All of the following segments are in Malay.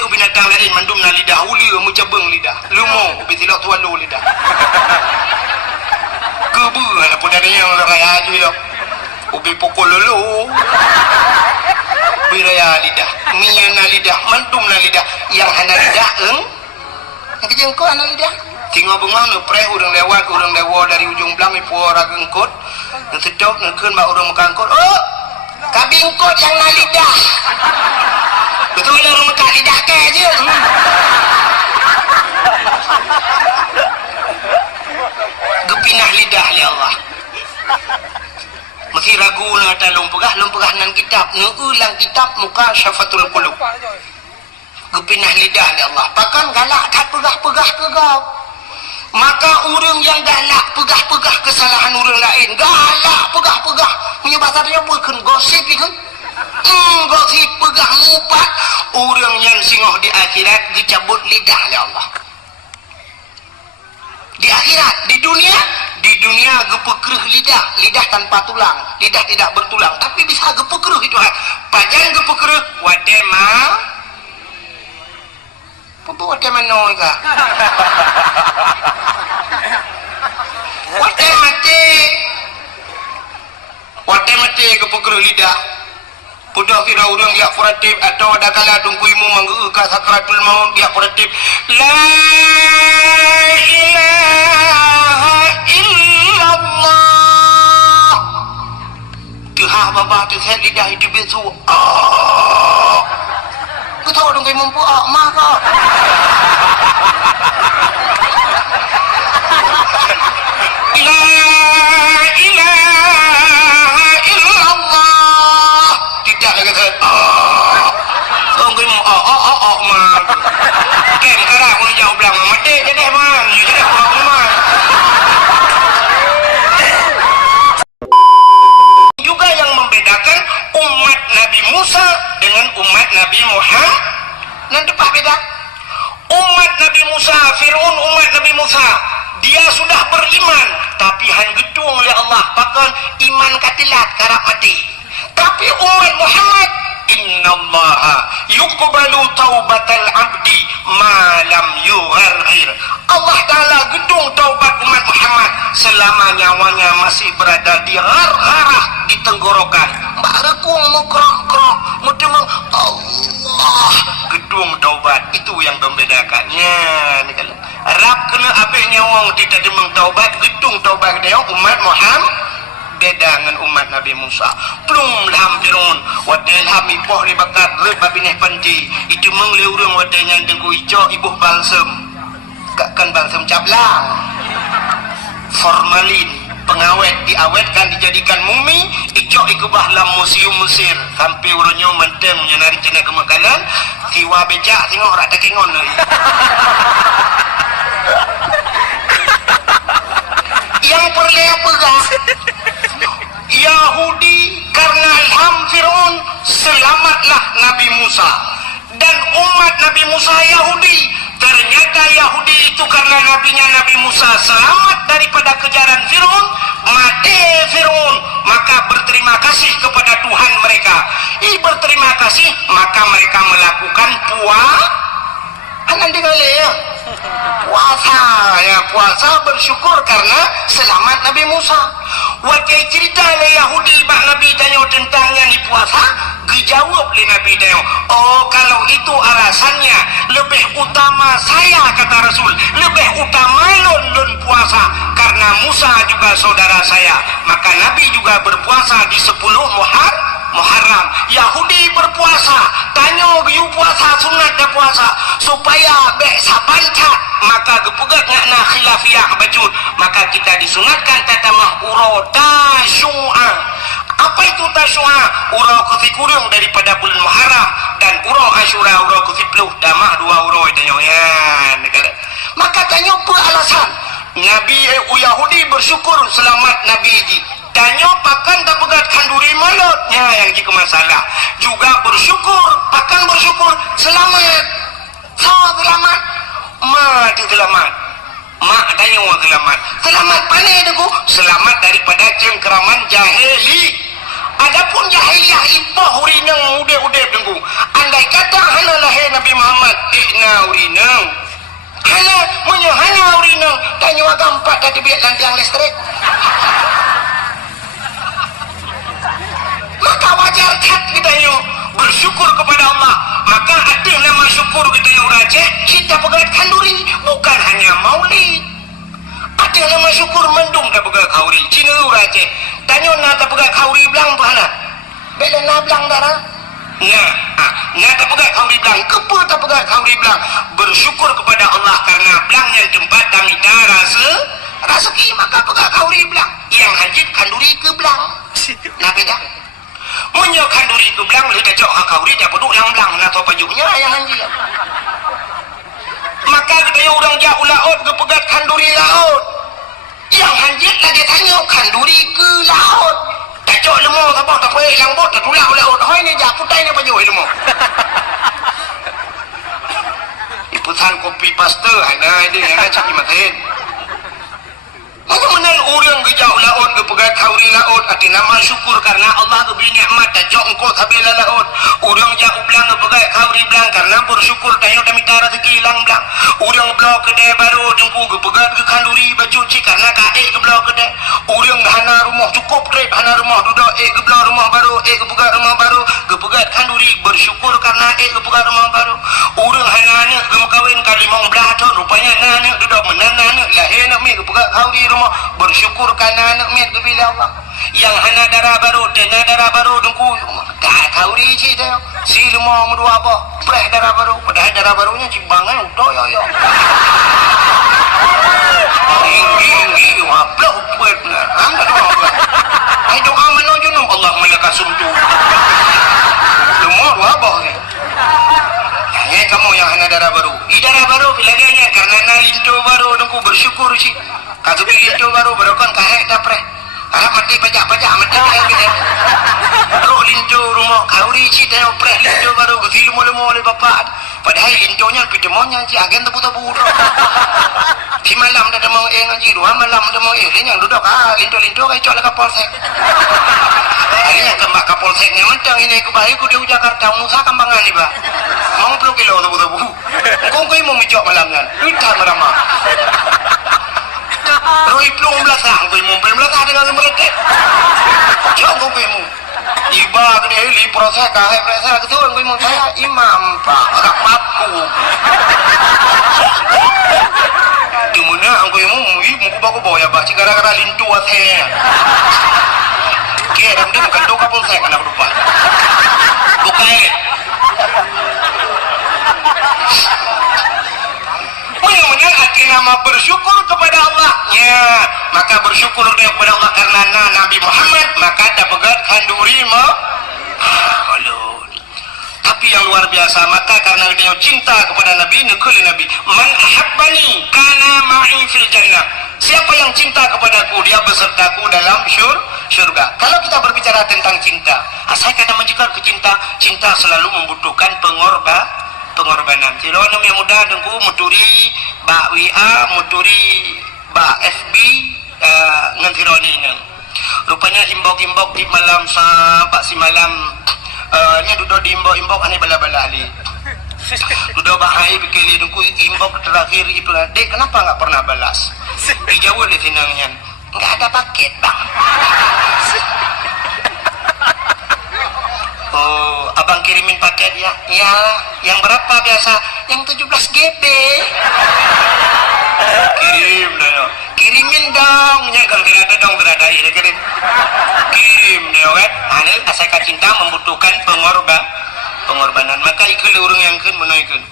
ku binatang lain mandumna lidah uli mencebeng lidah lumo ubi tilak tualu lidah kebu apa dadanya orang raya aja ya ubi pukul lulu biraya lidah miyana lidah mandumna lidah yang hana lidah yang kejengko hana lidah tinggal bengong nepre urang lewat urang lewo dari ujung belang ipu orang gengkot sedok nekeun mbak urang mekangkot oh kabingkot yang na lidah betul orang mekak lidah ke aja gepinah lidah li Allah masih ragu na lumpegah nan kitab ulang kitab muka syafatul qulub gepinah lidah li Allah pakan galak tak pegah-pegah ke kau maka orang yang galak pegah-pegah kesalahan orang lain galak pegah-pegah menyebabkannya bukan gosip itu gosip pegah mupat orang yang singoh di akhirat dicabut lidah oleh Allah di akhirat di dunia gepekreh lidah tanpa tulang lidah tidak bertulang tapi bisa gepekreh itu pajan gepekreh wadema buat dia menoi kah? Wate mati kepukul lidah. Pudah kira orang dia kuratif atau ada kala tunggu imu manggu ka sakratul maut dia kuratif. La ilaha illallah. Tuhan bapa tu saya lidah hidup itu. Ku tahu dong kamu mampu mah kok. La ilaha illallah. Tidak lagi saya. Dong kamu mah. Kan sekarang aku jauh bilang mati jadi man, jadi aku man. Juga yang membedakan umat Nabi Musa dengan umat Nabi Muhammad nanti pak beda umat Nabi Musa Fir'aun umat Nabi Musa dia sudah beriman tapi hanya gedung oleh Allah bahkan iman katilat karap mati tapi umat Muhammad innallaha yuqbalu taubatal abdi malam yugharghir Allah Ta'ala gedung taubat umat Muhammad selama nyawanya masih berada di ghargharah di tenggorokan mbak rekung mukrok-krok mudemang Allah gedung taubat itu yang membedakannya Arab kena abis nyawang tidak demeng taubat gedung taubat dia umat Muhammad beda dengan umat Nabi Musa belum lampiron wadai hami poh di bakat lepa bineh panti itu menglurung wadai nyandeng ijo ibu balsem kakkan balsem cablang formalin pengawet diawetkan dijadikan mumi ijo ikubah lam museum Mesir sampai uronyo menteng menyenari cina kemakalan kiwa becak tengok rak tekengon yang perlea pegah Yahudi karena ilham Fir'aun selamatlah Nabi Musa dan umat Nabi Musa Yahudi ternyata Yahudi itu karena nabinya Nabi Musa selamat daripada kejaran Fir'aun mati Fir'aun maka berterima kasih kepada Tuhan mereka berterima kasih maka mereka melakukan puasa bersyukur karena selamat Nabi Musa wakai cerita le Yahudi bak Nabi tanya tentangnya ni puasa dijawab le Nabi tanya oh kalau itu alasannya lebih utama saya kata Rasul lebih utama lon puasa karena Musa juga saudara saya maka Nabi juga berpuasa di 10 Muharram Yahudi berpuasa tanya biu puasa sunat dan puasa supaya bek sabancat maka gepegat ngakna khilafiyah bajut maka kita disunatkan tatamah uro tasyu'a apa itu tasyu'a uro kefikurung daripada bulan Muharram dan uro Asyura uro kefipluh damah 2 uro tanyoyan maka tanya apa alasan Nabi Yahudi bersyukur selamat Nabi Ji tanya pakan tak pegat kanduri malotnya yang jika masalah juga bersyukur pakan bersyukur selamat selamat mati selamat mak tanya selamat panen aku selamat daripada cengkeraman jahili Adapun jahiliyah ipoh urineng udah dengku. Andai kata hana lahir Nabi Muhammad ikna urineng. Hana urineng tanya gampat tadi biar lantiang listrik. Maka wajar kat kita yuk bersyukur kepada Allah. Maka ada nama syukur kita yang rajah kita pegat kanduri, bukan hanya maulid. Ada nama syukur mendung dah pegat kauri cina rajah tanya nak tak pegat kauri belang pahana bela nak belang darah nak tak pegat kauri belang kepa tak pegat kauri belang bersyukur kepada Allah karena belang yang tempat kami dah rasa ki maka pegat kauri belang yang hanjit kanduri ke belang nak beda menyo kanduri ke belang lu tak jauh kauri dah peduk lang belang nak tahu pajuknya yang hanjit maka kita orang jauh laut ke pegat kanduri laut yang hanjit lagi tanya kanduri ke laut tak jauh lemah tak apa tak boleh yang bot tak tulau laut hoi ni jak putai ni pajuk lemah iputan kopi paste ada ini yang nak cakap matin maka menang orang ke jauh laut ke pegat kauri laut ada nama syukur karena Allah ke beri nikmat tak jauh engkau sabila laut orang jauh belang ke pegat kauri belang karena bersyukur tayang dan minta rezeki hilang belang orang belau kedai baru dengku ke pegat ke kanduri baju cik karena kaek ke belau kedai orang hana rumah cukup trip hana rumah duduk ke belau rumah baru ke pegat rumah baru ke pegat kanduri bersyukur karena ke pegat rumah baru orang hana anak ke kawin kali mong belah tu rupanya anak duduk menana anak lahir nak ke pegat kauri rumah bersyukur karena anak mit ke bila Allah yang hana darah baru dengku dah kauri cik dah si rumah merdua apa preh darah baru padahal darah barunya cik bangan udah yo tinggi wablah upet lah anda doa ay doa menuju nom Allah malaka sumtu rumah apa ni hanya kamu yang hana darah baru darah baru bilangnya karena nalinto baru dengku bersyukur cik kata linto baru berokon kahek dah preh harap mati pajak mati kahek gini bro linto rumah kauri cik tengok preh linto baru ke lemu oleh bapak padahal lintonya lebih demonya cik agen tebu-tebu si malam dah demong ngaji dua malam demong yang duduk linto kaya cok lah kapolsek akhirnya kembak kapolseknya mentang ini kebahiku di Jakarta usaha kambangan ni pak mau 10 kilo tebu-tebu kau mau mijok malamnya entah meramah Roy plong belakang kau mau belakang dengan mereka jauh kau mau iba gede li proses kahek proses gitu kau mau saya imam pak rapatku di mana kau mau muka bawa ya pak gara-gara lintu asnya kira dia bukan doa polsek anak lupa bukan mudah-mudahan hati nama bersyukur kepada Allah ya maka bersyukur kepada Allah karena Nabi Muhammad maka ada pegat kanduri tapi yang luar biasa maka karena dia cinta kepada Nabi nekuli Nabi man ahabbani kana ma'i fil jannah siapa yang cinta kepadaku dia besertaku dalam syurga kalau kita berbicara tentang cinta saya kadang menjadikan cinta selalu membutuhkan pengorbanan kalau yang muda dengku muturi bak WA muturi bak FB ngantironi ini rupanya imbok di malam pak si malam nya duduk di imbok aneh bala-bala ali duduk bahaya bikili dengku imbok terakhir itu dek kenapa nggak pernah balas dijawab di sinangnya nggak ada paket bang oh abang kirimin paket ya yang berapa biasa yang 17 GB kirimin dong yang kalau tidak ada dong berada ini kirim dong kan aneh asal cinta membutuhkan pengorbanan maka ikut orang yang kan menaikkan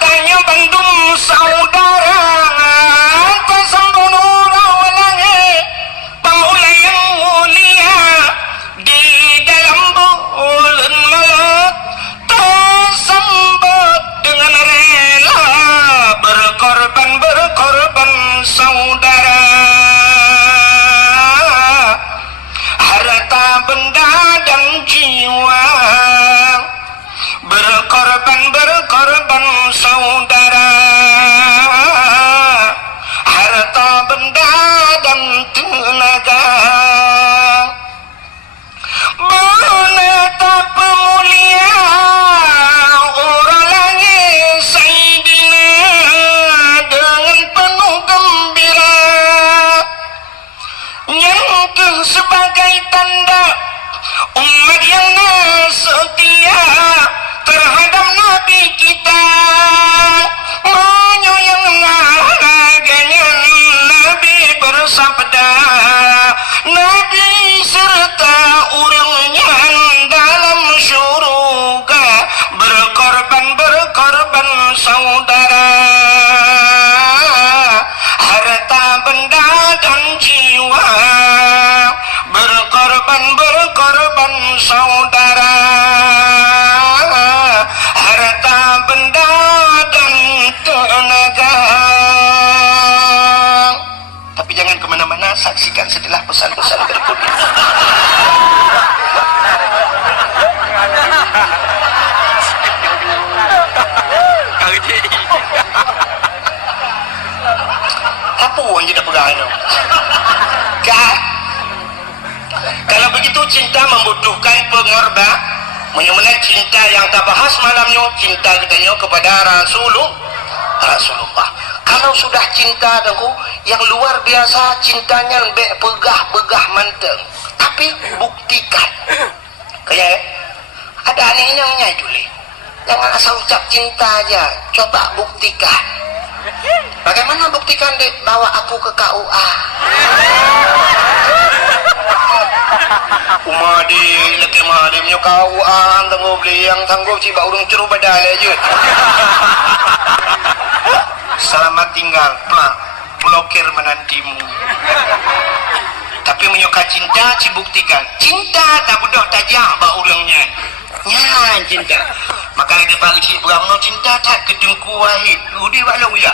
tanya bandung saudara tersembunyi rawalannya pangulai yang mulia di dalam bulan malam tersambut dengan rela berkorban ke sebagai tanda umat yang setia terhadap Nabi kita, menyoyang naganya Nabi bersabda, Nabi serta urangnya dalam syurga berkorban saudara, harta benda dan jiwa berkorban saudara, harta benda dan tenaga. Tapi jangan kemana-mana, saksikan setelah pesan-pesan berikut ini. Apa orang tidak pegang itu? Kalau begitu cinta membutuhkan pengorban. Menyemenai cinta yang tak bahas malamnya, cinta kita kepada Rasulullah. Kalau sudah cinta dengku yang luar biasa, cintanya lebih pegah manteng. Tapi buktikan. Kayak ada anehnya itu le. Jangan asal ucap cinta aja, coba buktikan. Bagaimana buktikan dek? Bawa aku ke KUA. Umadi laki madim nyo KUA tanggo beli yang tanggo ciba urung ceru badal aja. Selamat tinggal, blokir menantimu. Tapi menyoka cinta, cibuktikan. Cinta tak budak tajak bak urangnya. Ya cinta. Maka lagi pagi si beramno cinta tak kedengku wahid. Udi bak long ya.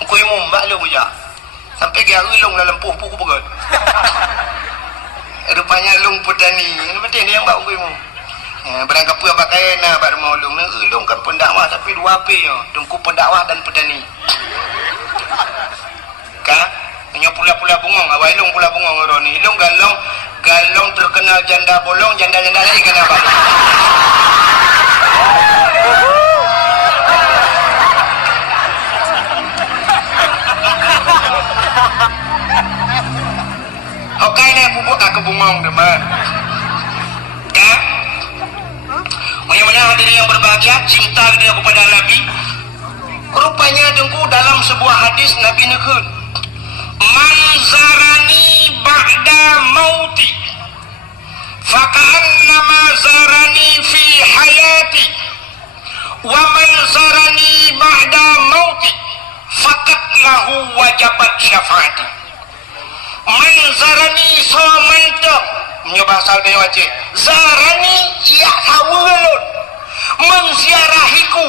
Engkau imum bak long ya. Sampai dia ulung dalam puh-puh berat. Rupanya lung petani. Betul ni yang bak engkau imum. Berangkap pun pakai nak bak rumah ulung. Ulung kan pendakwah tapi dua api ya. Tengku pendakwah dan petani. Kah? Hanya pula-pula bungong. Awak ilung pula bungong orang ni. Ilung galong terkenal janda bolong, janda-janda lain kenapa? Okey ni pupuk tak kebungong teman. Kah? Mana-mana hadirin yang berbahagia, cinta dia kepada Nabi. Rupanya dengku dalam sebuah hadis Nabi nekun, man zarani ba'da mauti faka'annama zarani fi hayati wa man zarani ba'da mauti fakat lahu wajabat syafaati. Man zarani so mantap menyebasal dia wajib zarani ya hawalun menziarahiku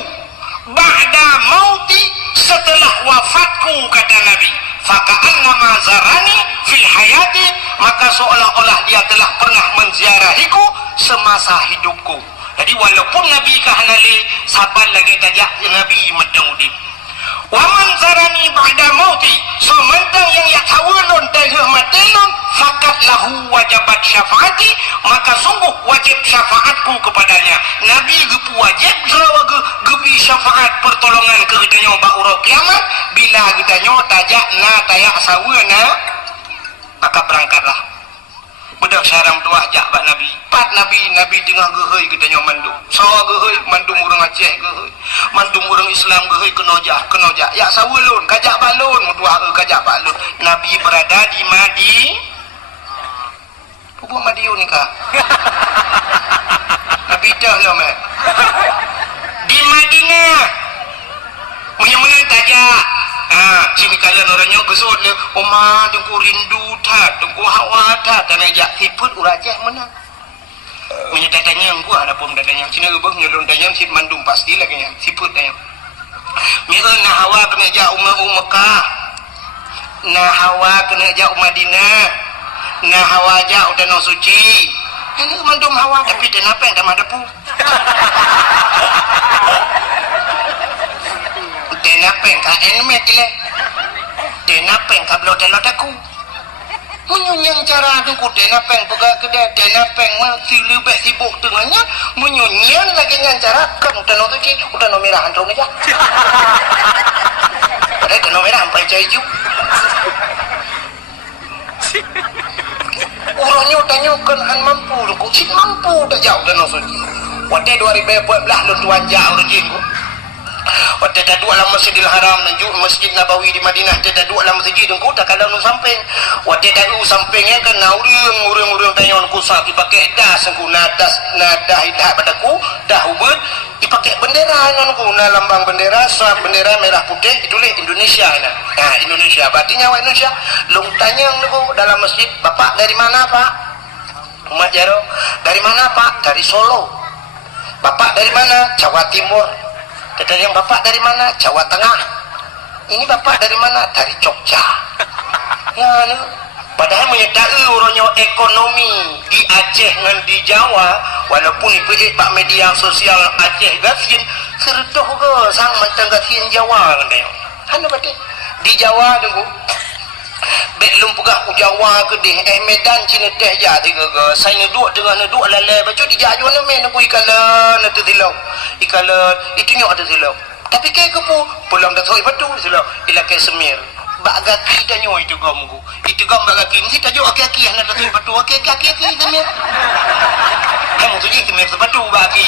ba'da mauti setelah wafatku, kata Nabi. Faka'annama zarani fi hayati, maka seolah-olah dia telah pernah menziarahiku semasa hidupku. Jadi walaupun Nabi kahanali sabar lagi tajak Nabi medang-udip. Wa man zarani ba'da mauti, so mentang yang yatawalun dahih matelun fakat lahu wajabat syafaati, maka sungguh wajib syafaatku kepadanya. Nabi gepu wajib gebi syafaat pertolongan ke kitanya ba'ura kiamat bila kitanya tajak na tayak sawuna, maka berangkatlah bedak sarang tuah jak bak Nabi. Pat Nabi tengah gehoi kitanya mandum. Sawa gehoi mandum urang Aceh gehoi. Mandum urang Islam gehoi kenojah. Ya sawulun kajak balun mutuah kajak balun. Nabi berada di Pupuk Madiun kah? Nabi dah lah mak. Di Madinah. Menyemenang tajak. Sini kalian orangnya gesut le, oma dengku rindu tak, dengku hawa tak, tanah jak siput urajah mana? Menyatakannya yang gua ada pun dadanya. Sini ubah nyelon dayang sip mandum pasti lagi yang siput dayang. Mira na hawa kena jak Mekah, na hawa kena jak Madinah, na hawa jak Danau Suci. Ini mandum hawa tapi kenapa yang dah madapu? Tenapeng ka enmet ile. Tenapeng ka blot-blot aku. Menyunyang cara aku tenapeng pegak kedai tenapeng mah si lebih sibuk dengannya menyunyang lagi dengan cara kan udah no tu udah no merah antro aja. Padahal kan no merah sampai hijau. orangnya tanyakan an mampu ku cik mampu tak jauh dan suci waktu 2014 lu tuan jauh rejingku waktu dah dua dalam Masjidil Haram dan juga Masjid Nabawi di Madinah dah dua dalam masjid ku tak kalau nu samping waktu dah u sampingnya kan urang tanyakan ku sak dipakai das ku nadas nadah dah padaku dah ubud dipakai bendera nganku na lambang bendera sah bendera merah putih ditulis Indonesia nah Indonesia berarti nyawa Indonesia long tanya niku dalam masjid bapak dari mana pak Muhammad Jaro dari mana pak dari Solo bapak dari mana Jawa Timur kata yang bapak dari mana Jawa Tengah ini bapak dari mana dari Jogja ya padahal menyedai orangnya ekonomi di Aceh dan di Jawa walaupun ibu pak media sosial Aceh gasin sertuh ke sang mentang gasin Jawa kan berarti di Jawa tunggu belum pegah ku Jawa ke deh Medan Cina teh ja tiga ke saya duduk dengan duduk lalai baca di jaju na men aku ikalan atau silau ikalan itu nyok ada silau tapi kayak ke pulang dah tahu betul silau ilakai semir bak gaki dah nyok itu gomku itu gom bak gaki mesti tajuk aki-aki hana dah tahu betul aki-aki semir kamu tu je semir betul baki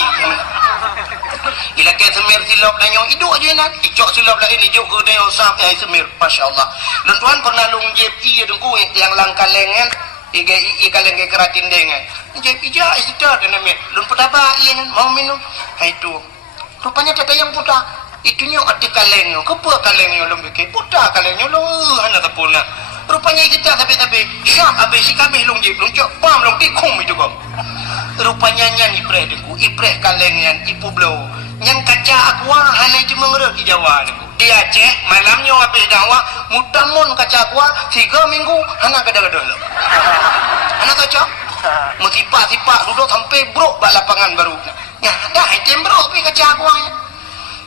ilakai semir silap dah nyok hidup je nak icok silap lagi ni juk ke dia usap semir masya-Allah tuan pernah lung JP dengku yang langkan lengan ikan lengan keratin dengan JP je istirahat dan namanya lun petaba iya mau minum itu rupanya kata yang putah itunya arti kalengnya kepa kalengnya lum bikin putah kalengnya lum hana tapuna rupanya istirahat tapi syah habis si kami lung JP lung cok pam lung tikung itu kok rupanya nyan ipreh kalengnya ipu blow yang kaca aqua hana itu mengeruk di Jawa di Aceh malamnya habis dakwah mutamun kaca aqua 3 minggu hana gada-gada lo hana kaca mutipak duduk sampai bro bak lapangan baru ya dah item bro pergi kaca aqua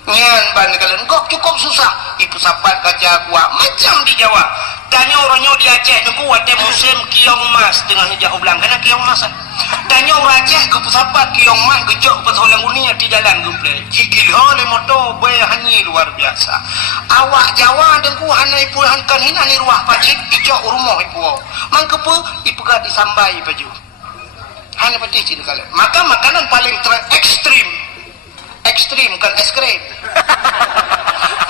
nyan ban kalian kok cukup susah ipu sapat kaca aqua macam di Jawa tanya orangnya di Aceh tunggu ada musim kiong mas dengan hijau belang karena kiong mas tanya orang Aceh ke pesapat kiong mas gejok pesolang unia di jalan gumple gigil oleh motor hanyi luar biasa awak Jawa tunggu hana ipu hankan hina ni ruah pacik ijok rumah ipu mangkepu ipu gak disambai baju hanya putih cina kalian maka makanan paling ekstrim kan es krim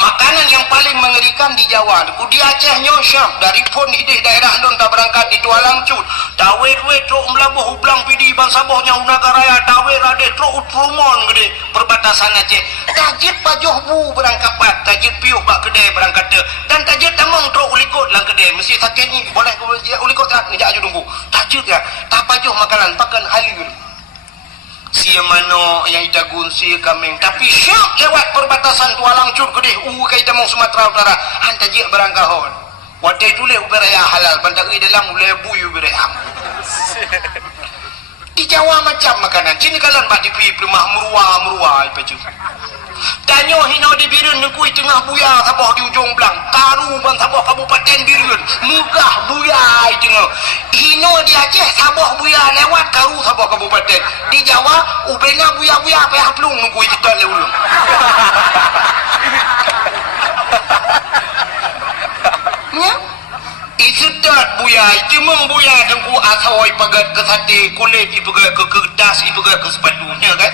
makanan yang paling mengerikan di Jawa di Aceh nyosyam dari pun hidih daerah lun tak berangkat di Tualang Cut dawet truk melabuh hublang pidi bangsa bohnya unaga raya dawet rade truk utrumon gede perbatasan Aceh tajit pajuh bu berangkat pat tajit piuh bak kedai berangkat de dan tajit tamang truk ulikut lang kedai mesti sakit ni boleh ulikut tak ni jaju tunggu tajit ya tak pajuh makanan pakan halir sia mano yang itagun sia kameng tapi syok lewat perbatasan Tualang Cut gede kai tamong Sumatera Utara hanta je berangkahon wadai tule uberaya halal bantak dalam ulai buyu bereham di Jawa macam makanan sini kalian bak dipi rumah murua ipaju tanyo hino di Birun nengkui tengah buya sabah di ujung belang taru bang sabah kabupaten Birun mugah buya tengah hino di Aceh sabah buya lewat karu sabah kabupaten di Jawa ubena buya apa haplung nengkui tidak lewat ya isedat buya cemeng buya dengku asawai pagat ke sate kulit ipagat ke kertas ipagat ke sepatunya kan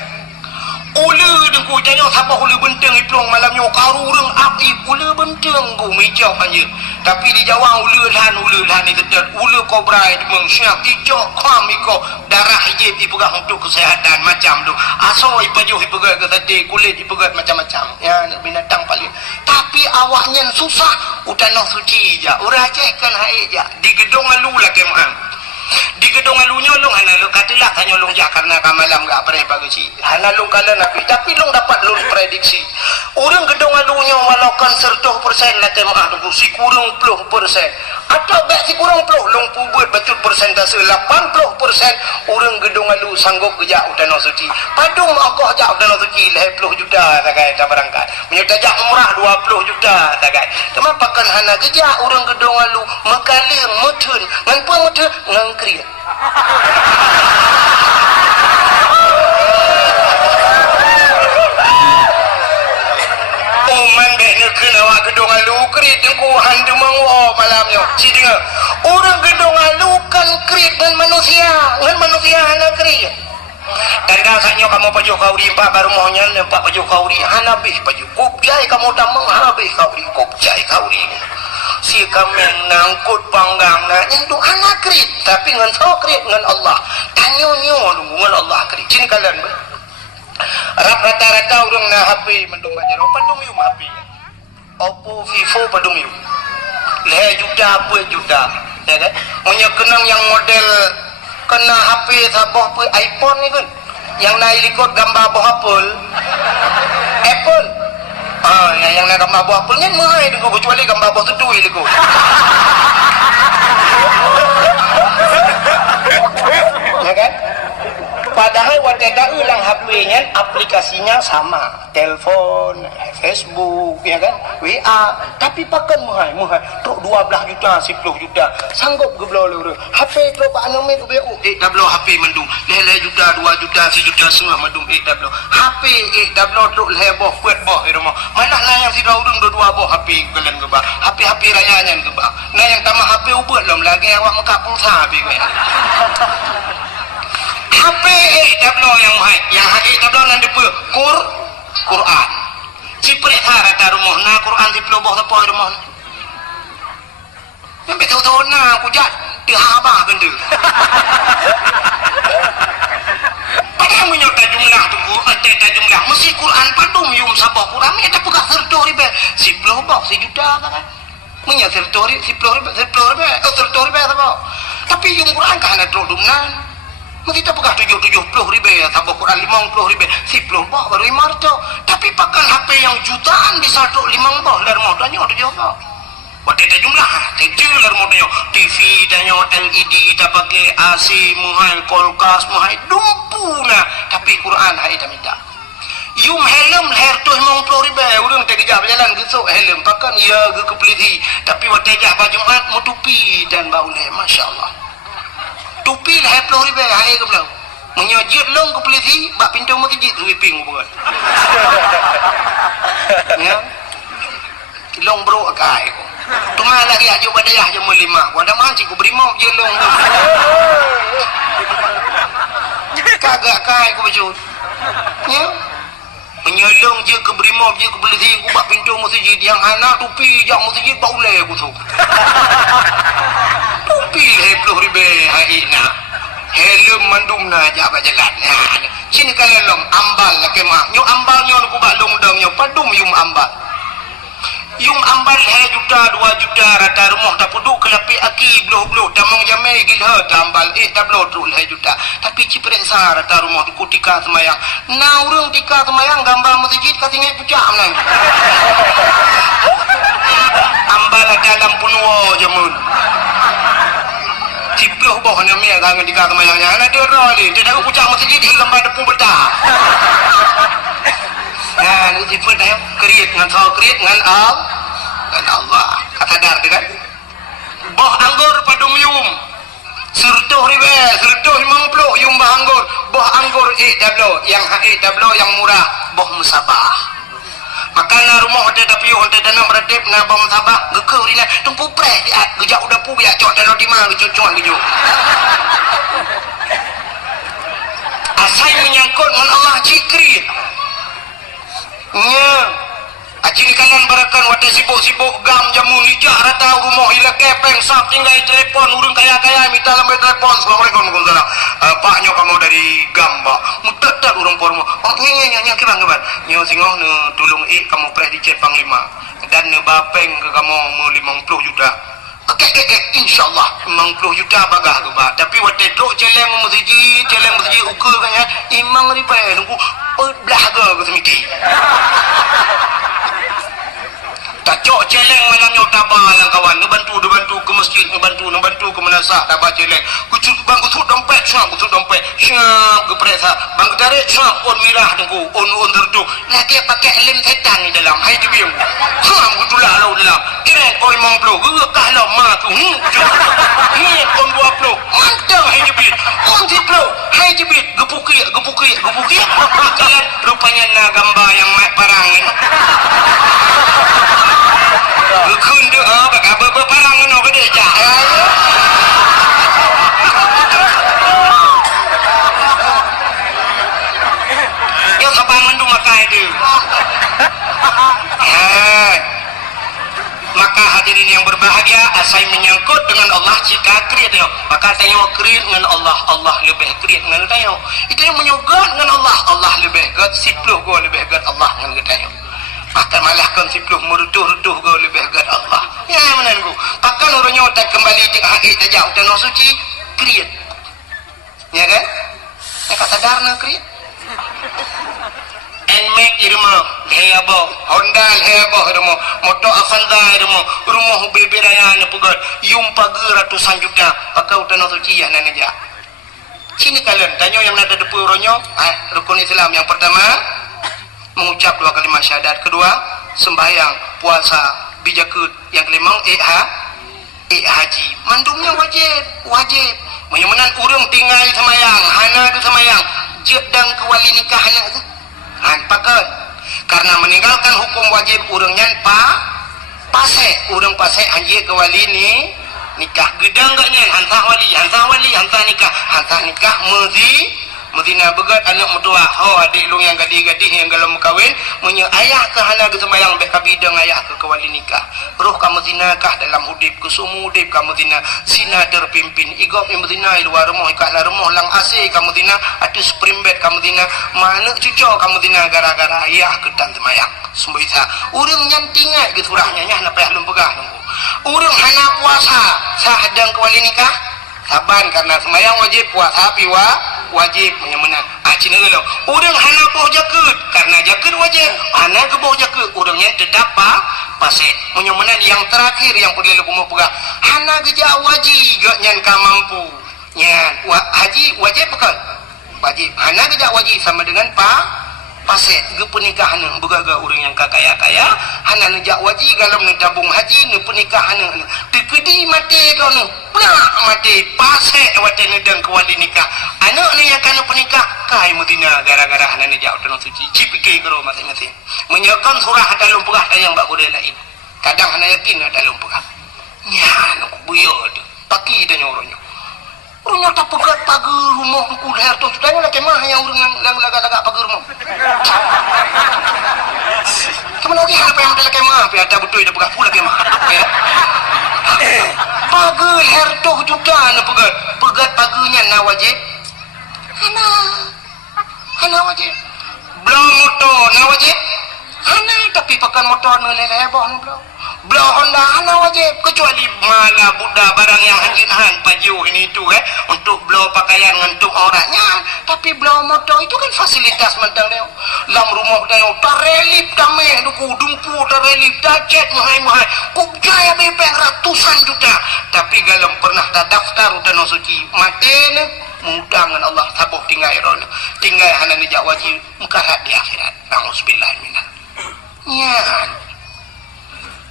ulu dengku jangan siapa ulu benteng iplong malamnya karu reng api ulu benteng ku mejau hanya tapi di Jawa ulu lahan itu dan ulu kobra mengsyak icok kam iko darah hijab ipegang untuk kesehatan macam tu asal ipajuh ipegang ke tadi kulit ipegang macam-macam ya binatang paling tapi awaknya susah udah noh suci je orang Aceh kan hai je di gedung alu lah kemang di gedung alunya long hanalung katilah tanya long jak karena kamalam gak pernah pagi hanalung kala nabi tapi long dapat long prediksi orang gedung alunya walaupun 100% lah kemah tunggu si kurang 10% atau baik si kurang 10 long buat betul persentase 80% orang gedung alu sanggup gejak udah noh suci padung Allah jak udah noh suci 10 juta tak kaya tak berangkat menyutajak umrah 20 juta tak kaya kenapa kan hana gejak orang gedung alu mekaling mutun ngan puang mutun ngan kriya man dek nekun awak gedung alu krit tengku handu mengo malamnya si dengar orang gedung alu kan krit dan manusia dan dasarnya kamu paju kauri empat baru maunya empat paju kauri hanabih paju kopjai kamu damang habis kauri kopjai kauri si kami nangkut panggang na itu anak krit tapi ngan krit ngan Allah tanyo ngan Allah krit cini kalian rata-rata orang na HP mendung bajar padum yum HP Oppo Vivo padum yum le juta apa juta ya kan punya kenang yang model kena HP sabah iPhone ni kan yang naik ikut gambar buah Apple yang nak gambar buah Apple ni mahal juga kecuali gambar buah sedui juga ya kan padahal wadada ulang HP-nya aplikasinya sama telepon, Facebook ya kan WA tapi pakai mahal tok 12 juta 10 juta sanggup ke belah lu HP tu pak anu mai BU dah belah HP mendung lele juta 2 juta 1 juta setengah mendung dah belah HP dah belah tok leboh kuat boh di rumah mana lah yang si urang dua boh HP kalian ke bah HP rayanya ke bah nah yang tambah HP ubah lom lagi awak mekak pulsa HP kau HP tablo yang mahal yang tablo nan depe Quran cipret harata rumah na Quran di peloboh tepoh rumah sampai tahu-tahu na aku jat dihabah benda padahal menyota jumlah tu ada jumlah mesti Quran padum yum sabah Quran ni ada pegak serto ribe si peloboh si juta kan menyot serto ribe si peloboh serto ribe sabah tapi yung Quran kan ada dumnan kita pegah 70 ribu ya tambah Quran 50 ribu 10 bah baru imarto tapi pakai HP yang jutaan bisa tok 5 bah lar modanya ada juga pada ada jumlah kecil lar modanya TV dan LED tak pakai AC muhai kulkas muhai dumpu nah tapi Quran hai dah minta yum helm leher tu 50 ribu urang tak kerja berjalan gesok helm pakai ya ke kepeliti tapi waktu jah Jumat mau tupi dan bauleh masya-Allah tupi lah 10 ribu hari ke belum menyojit long ke polisi bak pintu masjid tu ping bukan ya long bro akai tu malah lagi ajuk badayah je melima gua ada manci ku beri mau je long kagak kai ku baju ya menyolong je ke beri mau je ke polisi ku bak pintu masjid yang anak tupi jak masjid bau le ku tu tupi 10 ribu hari nak helm mandum na jak berjalan sini kalian long ambal lah kemak nyu ambal nyu ku bak long dong nyu padum yum ambal he juta 2 juta rata rumah tak puduk kelapi aki beluh tamong jamai gilha tambal tablo tu he juta tapi ciprek sa rata rumah tu kutika semayang na urang tika semayang gambar masjid katingai pucak menang ambal dalam punwo jemun ciploh boh na mia kangen di kata mayangnya ana dia roli dia dah pucak masjid di gambar depu bedah nah ni tipe dah kriat dengan saw kriat dengan Allah kata dar kan boh anggur padum yum sertuh ribe sertuh 50 yum bah anggur boh anggur tablo yang murah boh musabah makana rumah ada tapi ada dana meredip na bom sabah gekeu dina tumpu pres di gejak udah pu biak cok dalo di mana cucuan gejo asai menyangkut dengan Allah cikri nya ajin kanan barakan wate sibuk-sibuk gam jamu nijak rata rumah ila kepeng sap tinggal telepon urang kaya-kaya minta lambai telepon assalamualaikum warahmatullahi paknya kamu dari gam pak mutet urang pormo nya kibang keban nyo singoh ne tulung kamu pres di chat panglima dan ne bapeng ke kamu mau 50 juta insyaallah 50 juta bagah tu pak tapi wate tok celeng masjid ukur kan ya imang ribe nunggu belah ke semiti tak cok celeng malamnya tabah lah kawan ngebantu ke masjid ngebantu ke menasah tabah celeng kucuk bang kucuk dompet syam ke presa bang tarik syam on mirah dengku on tertu nah dia pakai lem setan ni dalam hai tu biang syam kutulah lau dalam kira oi mong plo gekah lau ma tu on 20 mantap hai jebit on 10 hai jebit gepuki kalian rupanya na gambar yang mat parang ni gekun dia bakal berparang no ke dia jak asai menyangkut dengan Allah jika kriat tengok maka tengok kriat dengan Allah Allah lebih kriat dengan tengok itu yang menyugat dengan Allah Allah lebih gat sipluh go lebih gat Allah dengan tengok akan malahkan sipluh meruduh-ruduh go lebih gat Allah ya mana ku pakan orangnya tak kembali di akhir tajak dan suci kriat ya kan ya kata darna kriat Nmax irma hebo Honda hebo irma motor Avanza irma rumah beberaya na pugat yung pagi ratusan juta pakau tanah suci ya nanaja sini kalian tanya yang nada depu ronyo rukun Islam yang pertama mengucap 2 kalimat syahadat kedua sembahyang puasa bijakut yang kelima haji mandumnya wajib menyamanan urang tinggal semayang hana ke semayang jedang kewali nikah hana ke pakan karena meninggalkan hukum wajib urang nyan pasek urang pasek anjir ke wali ni nikah gedang gak nyan hantah wali hantah nikah Medina begat anak mertua adik lu yang gadih-gadih yang galau kawin punya ayah ke hana ke sembayang bek kabidang ayah ke wali nikah roh kamu zinakah dalam udip ke sumu udip kamu zina sina terpimpin igop yang zina luar rumah ikatlah rumah lang asih kamu zina atus primbet kamu zina mana cucok kamu zina gara-gara ayah ke dan sembayang sembaisa urang nyantingai ke surahnya nyah napayah lum pegah nunggu urang hana puasa sahadang ke wali nikah saban karena sembayang wajib puasa piwa wajib menyamanan cina lo urang hana boh jakut karena jakut wajib hana ke boh jakut urangnya tetap pasir menyamanan yang terakhir yang perlu lu mau pegang hana geja wajib gak nyan ka mampu nyan haji wajib bukan wajib hana geja wajib sama dengan pasir ge pernikahan begaga urang yang kaya hana nejak wajib galam ne tabung haji ne pernikahan tekedi mati dono pula mati pasir wate nedang ke wali nikah anak ni yang kana pernikah kai Medina gara-gara hana nejak dono suci cipike gero masing-masing menyekan surah dalam pegah yang bak gudai lain kadang hana yakin dalam pegah nya nak buyo tu paki dan orangnya urang tak pegat pagi rumah ku leher tu sudahnya nak kemah yang urang yang lagak-lagak pagi rumah kemana lagi apa yang ada kemah tapi ada betul dia pegat pula kemah ya pagi leher tu juga nak pegat paginya nak wajib hana wajib belum motor nak wajib hana tapi pakai motor ni lebih ni belum Honda hana wajib kecuali mana Buddha barang yang hanjin paju ini itu untuk beli pakaian untuk orangnya tapi beli motor itu kan fasilitas mentang dia dalam rumah dia tarelip damai duku dumpu tarelip dacet mahai kubjaya bebek ratusan juta tapi galam pernah tak daftar udah suci mati ni mudangan Allah tabuh tinggal iron tinggal hana nijak wajib mukarat di akhirat na'udzubillah minan ya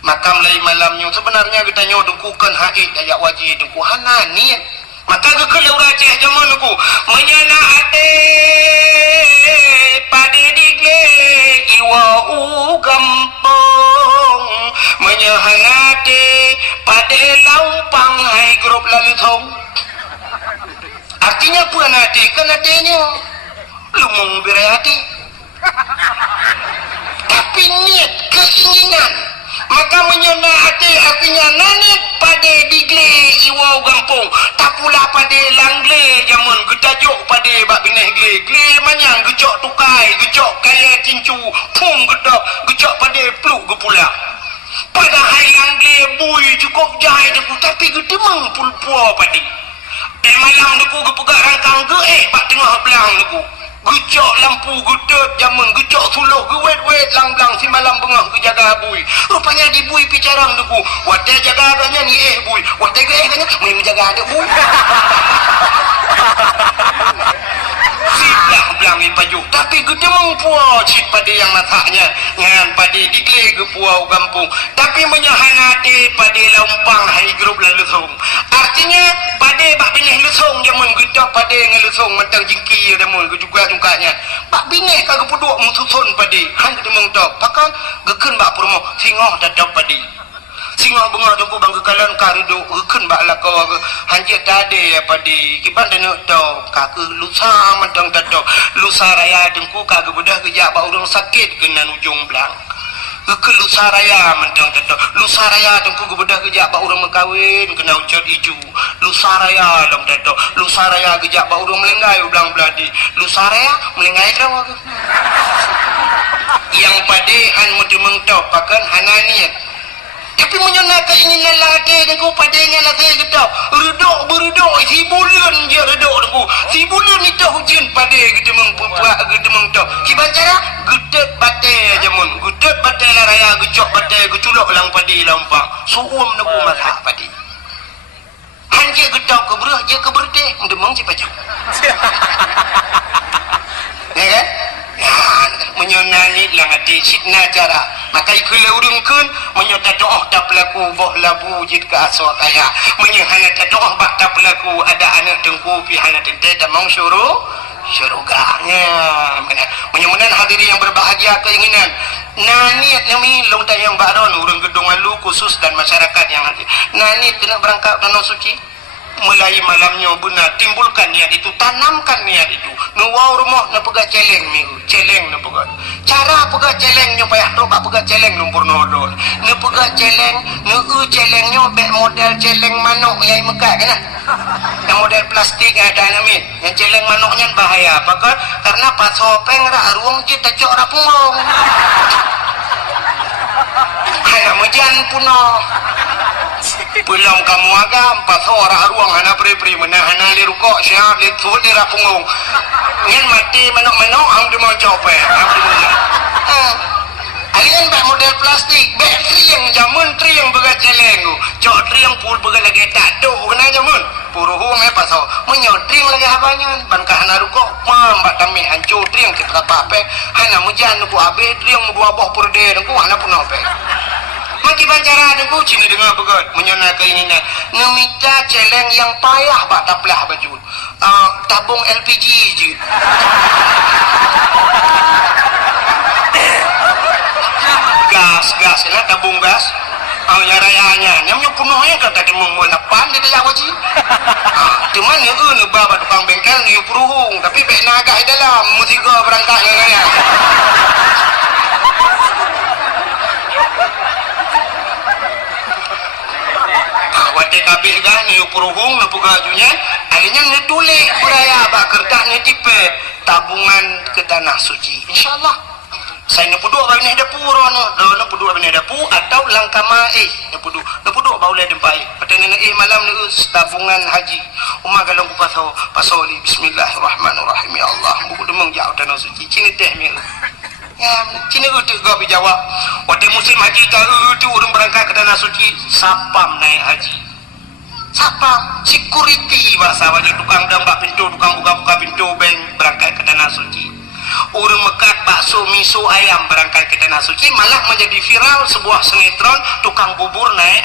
maka mulai malamnya sebenarnya kita nyo dukukan haid ayat wajib duku hana ni maka kekelau raceh zaman duku menyana ate pade digle iwa gampong menyahanate pade laupang hai grup lalu thong artinya apa nanti kan adanya lumung berhati tapi niat keinginan maka menyana hati artinya nanit pada digle iwau gampung tak pula pada langle jamun getajuk pada bak bineh gle manyang gejok tukai gejok kaya cincu pum gejok pada peluk gepula pada hai langle bui cukup jahai deku tapi gedemang pulpua pada malam deku gepegak rangkang bak tengah belang deku gecok lampu gedut jamun gecok suluh gewet lang-lang si malam bengah ke jaga bui rupanya di bui picarang deku wate jaga agaknya ni bui wate agaknya main menjaga ada bui siblah belang ni paju tapi gede mengpua cik pada yang mataknya ngan pada digle ke puau gampung tapi menyahanati pada lampang hai grup lalu song artinya pada bak binih lusong jamun gede pada ngelusong mentang jingki jamun juga jungkanya bak binih kagak puduk mususun pada han gede mengtok pakan geken bak promo singoh dadap pada singoh bengah tunggu bang kekalan karido geken bak lakau hanjit tadi ya pada kiban dan tau kake lusa mentang dadap lusa raya dengku kagak bedah kejak bak urang sakit kena ujung belang ke Lusaraya mentang tentu Lusaraya tengku gebedah gejak bak urang mengkawin kena ucat iju Lusaraya dong tentu Lusaraya gejak bak urang melenggai ulang beladi Lusaraya melenggai drawa yang padehan mutu mengtau pakan hananiat tapi menyana keinginan lagi tengku padanya lagi kita redok beredok si bulan je redok tengku si bulan itu hujan pada kita mengpuak kita mengtau kibacara gedet batai aja mun gedet batai lah raya gecok batai geculok lang padi lampang suum nunggu mazhab padi hanya gedak keberah je keberde mendemang je pajak ya kan menyonani lang adi sitna cara maka ikula urungkeun menyota doa tak pelaku boh labu jid ka aswa kaya menyehana tak doa bak tak pelaku ada anak tengku pi hana tente tamang syuruganya menyemenan hadirin yang berbahagia keinginan naniat nami lontar yang baron urang gedung alu khusus dan masyarakat yang hadir naniat kena berangkat tanah suci mulai malamnya benar timbulkan niat itu tanamkan niat itu nuwau rumah na pegak celeng minggu celeng na pegak cara pegak celengnya payah toba pegak celeng lumpur nodol na pegak celeng celengnya bek model celeng manok yang megak kan yang model plastik ada namit yang celeng manoknya bahaya apakah karena pas sopeng rak ruang je tacok rapung hanya mejan puno belum kamu agam pas orang ruang hana pri-pri menahan ali rukuk syah li tuut di rapunggung ngan mati menok-menok am di mau cope am di mau alian bak model plastik bak triang jamun triang begat celeng cok triang pul begat lagi tak do kena jamun puruhung paso menyotring lagi habanyan ban ka hana rukuk mambak tami hancur triang kita pape hana mujan ku abe triang dua boh purde ku hana punope maki bancara dengku cini dengar begat menyana keinginan ngemita celeng yang payah bak taplah baju tabung LPG je gas lah tabung gas nyarayanya nyamnya penuhnya kata dia mengulapan dia dah wajib cuman ya nebah tukang bengkel ni peruhung tapi bek naga dalam mesti ke berangkatnya raya wate kabeh gah ni puruhung na pugajunya alinya ngetulik beraya bak kertas ni tipe tabungan ke tanah suci insyaallah saya nak puduk bagi ni dapur no puduk bagi ni dapur atau langkah mai na puduk bau le dempai patene ni malam ni tabungan haji umma kalau ku pasoli bismillahirrahmanirrahim ya Allah buku demang jauh tanah suci cini teh mi ya cini udah gak bijawab waktu musim haji kalau itu orang berangkat ke tanah suci sapam naik haji sapam security bahasa wajah tukang dambak pintu tukang buka-buka pintu bank berangkat ke tanah suci orang mekat bakso miso ayam berangkat ke tanah suci malah menjadi viral sebuah sinetron tukang bubur naik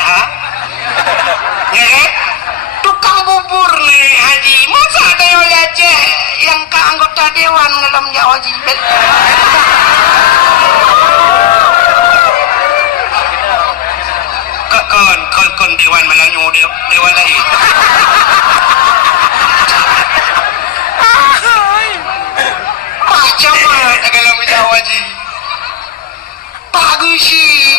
ya kan tukang bubur naik haji masa ada yang leceh yang ke anggota dewan dalam Jawa Jibet kon dewan malanyo dewan lain macam mana dalam Jawa Ji bagus sih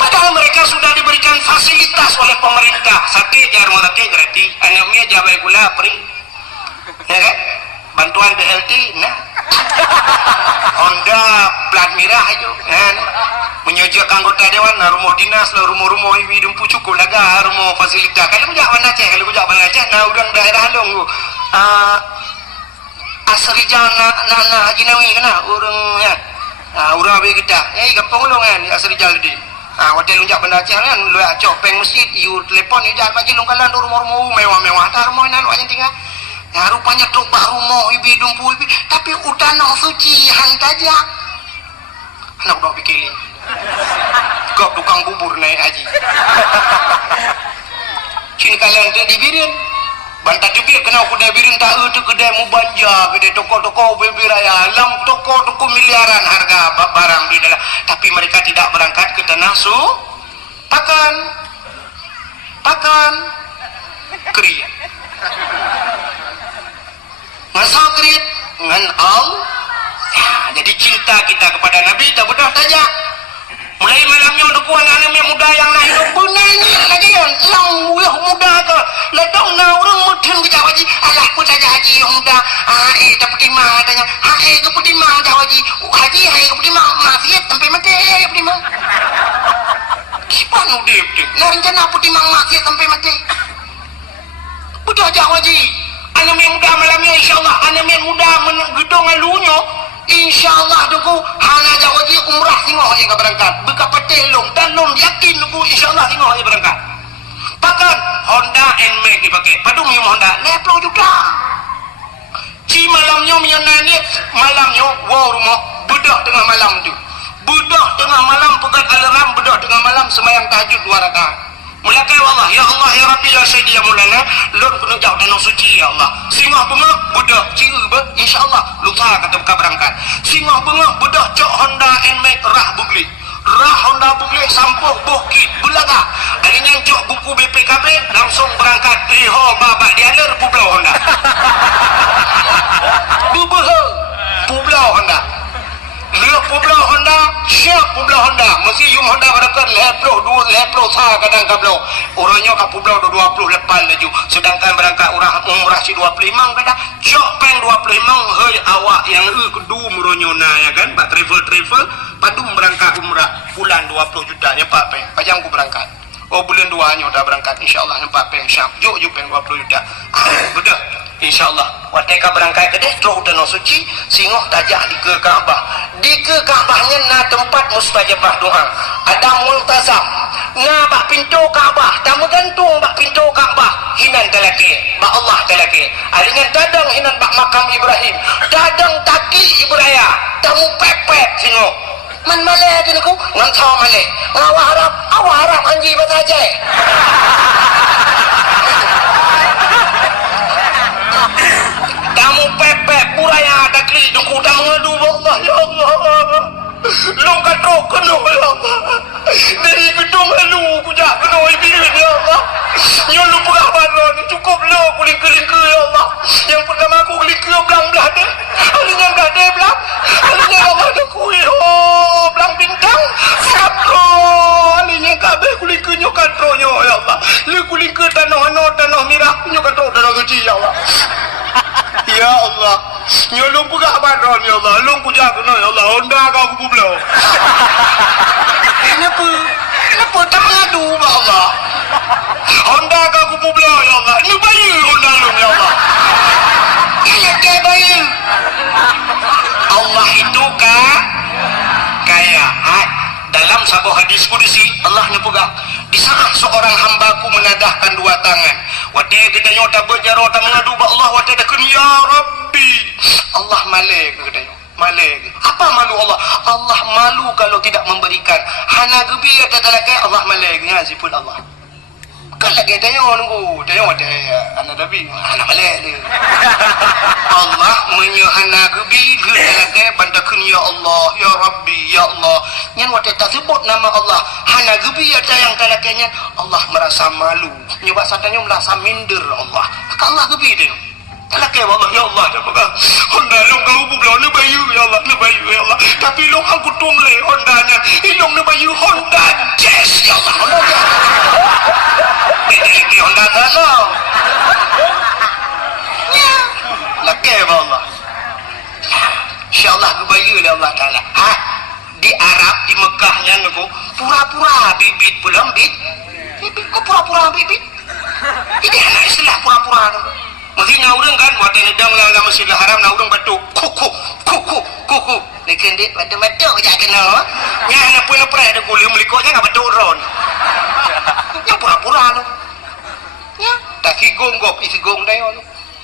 padahal mereka sudah diberikan fasilitas oleh pemerintah sakit jarum sakit gratis anaknya jabai gula free ya kan bantuan BLT nah Honda plat merah aja kan menyajak anggota dewan rumah dinas rumah ibu dumpu cukup laga rumah fasilitas kalau kujak mana ceh nah udang daerah long asrijal na haji nawi kena urang ya urang abi kita gampang long kan asrijal di hotel lunjak benda ceh kan lu copeng masjid you telepon you jangan bagi long kalan rumah mewah ta rumah nan wajin tinggal ya rupanya coba rumah ibu dumpu ibu tapi utanah suci hantaja anak udah bikin kau tukang bubur naik haji sini kalian tu dibirin bantah jubir kena aku dibirin tak itu kedai mubanja kedai toko-toko bebi raya lam toko miliaran harga barang di dalam tapi mereka tidak berangkat ke tanah pakan kriya ngasal kriya ngan al Jadi cinta kita kepada Nabi tak betul saja. Mulai malamnya untuk anak-anak yang muda yang nak hidup benarnya lagi kan. Lang muda ke. Ledong na orang mudin ke Jawa Haji. Alah aku saja haji yang muda. Dapat timang katanya. Dapat timang Jawa Haji. Haji dapat timang. Maksiat sampai mati dapat timang. Gimana dia? Nah rencana dapat timang maksiat sampai mati. Budak Jawa Haji. Anak yang muda malamnya insyaAllah. Anak yang muda menggedong alunya. InsyaAllah duku hana Jawa Haji umrah tengok yang berangkat buka patih long dan long yakin duku insyaAllah tengok yang berangkat. Bahkan Honda NMAX dipakai padung yang Honda 60 juta. Ci malamnya menyonani malamnya wow rumah bedah tengah malam tu. Bedah tengah malam pegat alarm bedah tengah malam semayang tahajud 2 rakaat. Mulakai Allah ya Allah ya Rabbi ya Sayyidi ya Maulana lon kena jauh danau suci ya Allah. Singah bunga bedah ciu be insyaallah lusa kata buka berangkat. Singah bunga bedah cok Honda NMAX rah bugli. Rah Honda bugli sampuh bukit belaga. Alinya cok buku BPKB langsung berangkat. Ho babak dialer Pulau Honda. Bubuh Pulau Honda. Lihat Pulau Honda, siap Pulau Honda. Mesti yung Honda berdekat lepro sah kadang kablo. Orangnya ke Pulau 20 lepas laju. Sedangkan berangkat umrah si 25 kadang. Jok peng 25 hei awak yang kedu muronyo na ya kan. Pak travel padum berangkat umrah bulan 20 juta ya Pak peng. Pajang ku berangkat. Oh bulan 2 nya dah berangkat insyaallah nampak peng syam. Jok peng 20 juta. Betul. InsyaAllah wateka berangkat ke deh terus danau suci singoh tajak di ke Kaabah. Di ke Kaabahnya na tempat mustajabah doa ada multazam na bak pintu Kaabah tamu gantung bak pintu Kaabah hinan telaki bak Allah telaki alingan dadang hinan bak makam Ibrahim dadang taki Ibrahim tamu pepet singoh man malai tu aku ngan tahu malai awak harap anji batajai. Kamu pepek puraya ada kli dengku dah mengadu Allah ya Allah. Lu kata kena ya Allah. Dari gedung lu ku jak kena ibirin ya Allah. Ya lu perabaran cukup lu kuling-kuling ke ya Allah. Yang pertama aku kuling ke belang belah deh. Alinya belah deh belang. Alinya Allah dah kuih belang bintang. Satu alinya kabeh kuling ke nyokan tronyo ya Allah. Lu kuling ke tanah merah nyokan tro tanah suci ya Allah. Ya Allah, nyolong pegah badan ya Allah, long puja kena ya Allah, Honda kau aku belum. Kenapa tak mengadu ya Allah? Honda kau aku belum ya Allah, ini bayi Honda long ya Allah. Ini ke bayi. Allah itu kaya. Dalam sebuah hadis kudusi Allah nyepugah di saat seorang hambaku menadahkan 2 tangan wadah gedanya wadah berjara wadah mengadu ba Allah wadah dakun ya Rabbi Allah malai apa malu Allah malu kalau tidak memberikan hana gebi kata talakai Allah malai ngazipun Allah kan lagi tanya nunggu tanya wadah anak Nabi anak malai dia Allah menyahana gebi talakai bandakun ya Allah ya Rabbi ya Allah nyan wadah tak sebut nama Allah hana gebi ada yang talakainya Allah merasa malu nyoba satanya merasa minder Allah maka Allah gebi dia talakai Allah ya Allah dah pegang Honda long kau belum ni bayu ya Allah ni bayu ya Allah tapi long aku tumle Hondanya ilong ni bayu Honda Jazz ya Allah Honda Jazz lagi Honda sana ya lagi Allah InsyaAllah kebayu oleh Allah Ta'ala di Arab di Mekahnya aku pura-pura bibit pulang bibit kok pura-pura bibit ini anak istilah pura-pura tu mesti naurang kan waktu nedang dalam Masjidil Haram naurang batu kuku lekin dia batu je kena yang anak pun pernah ada kuliah melikotnya enggak batu ron yang pura-pura tu ya tak kigong gok isi gong dayo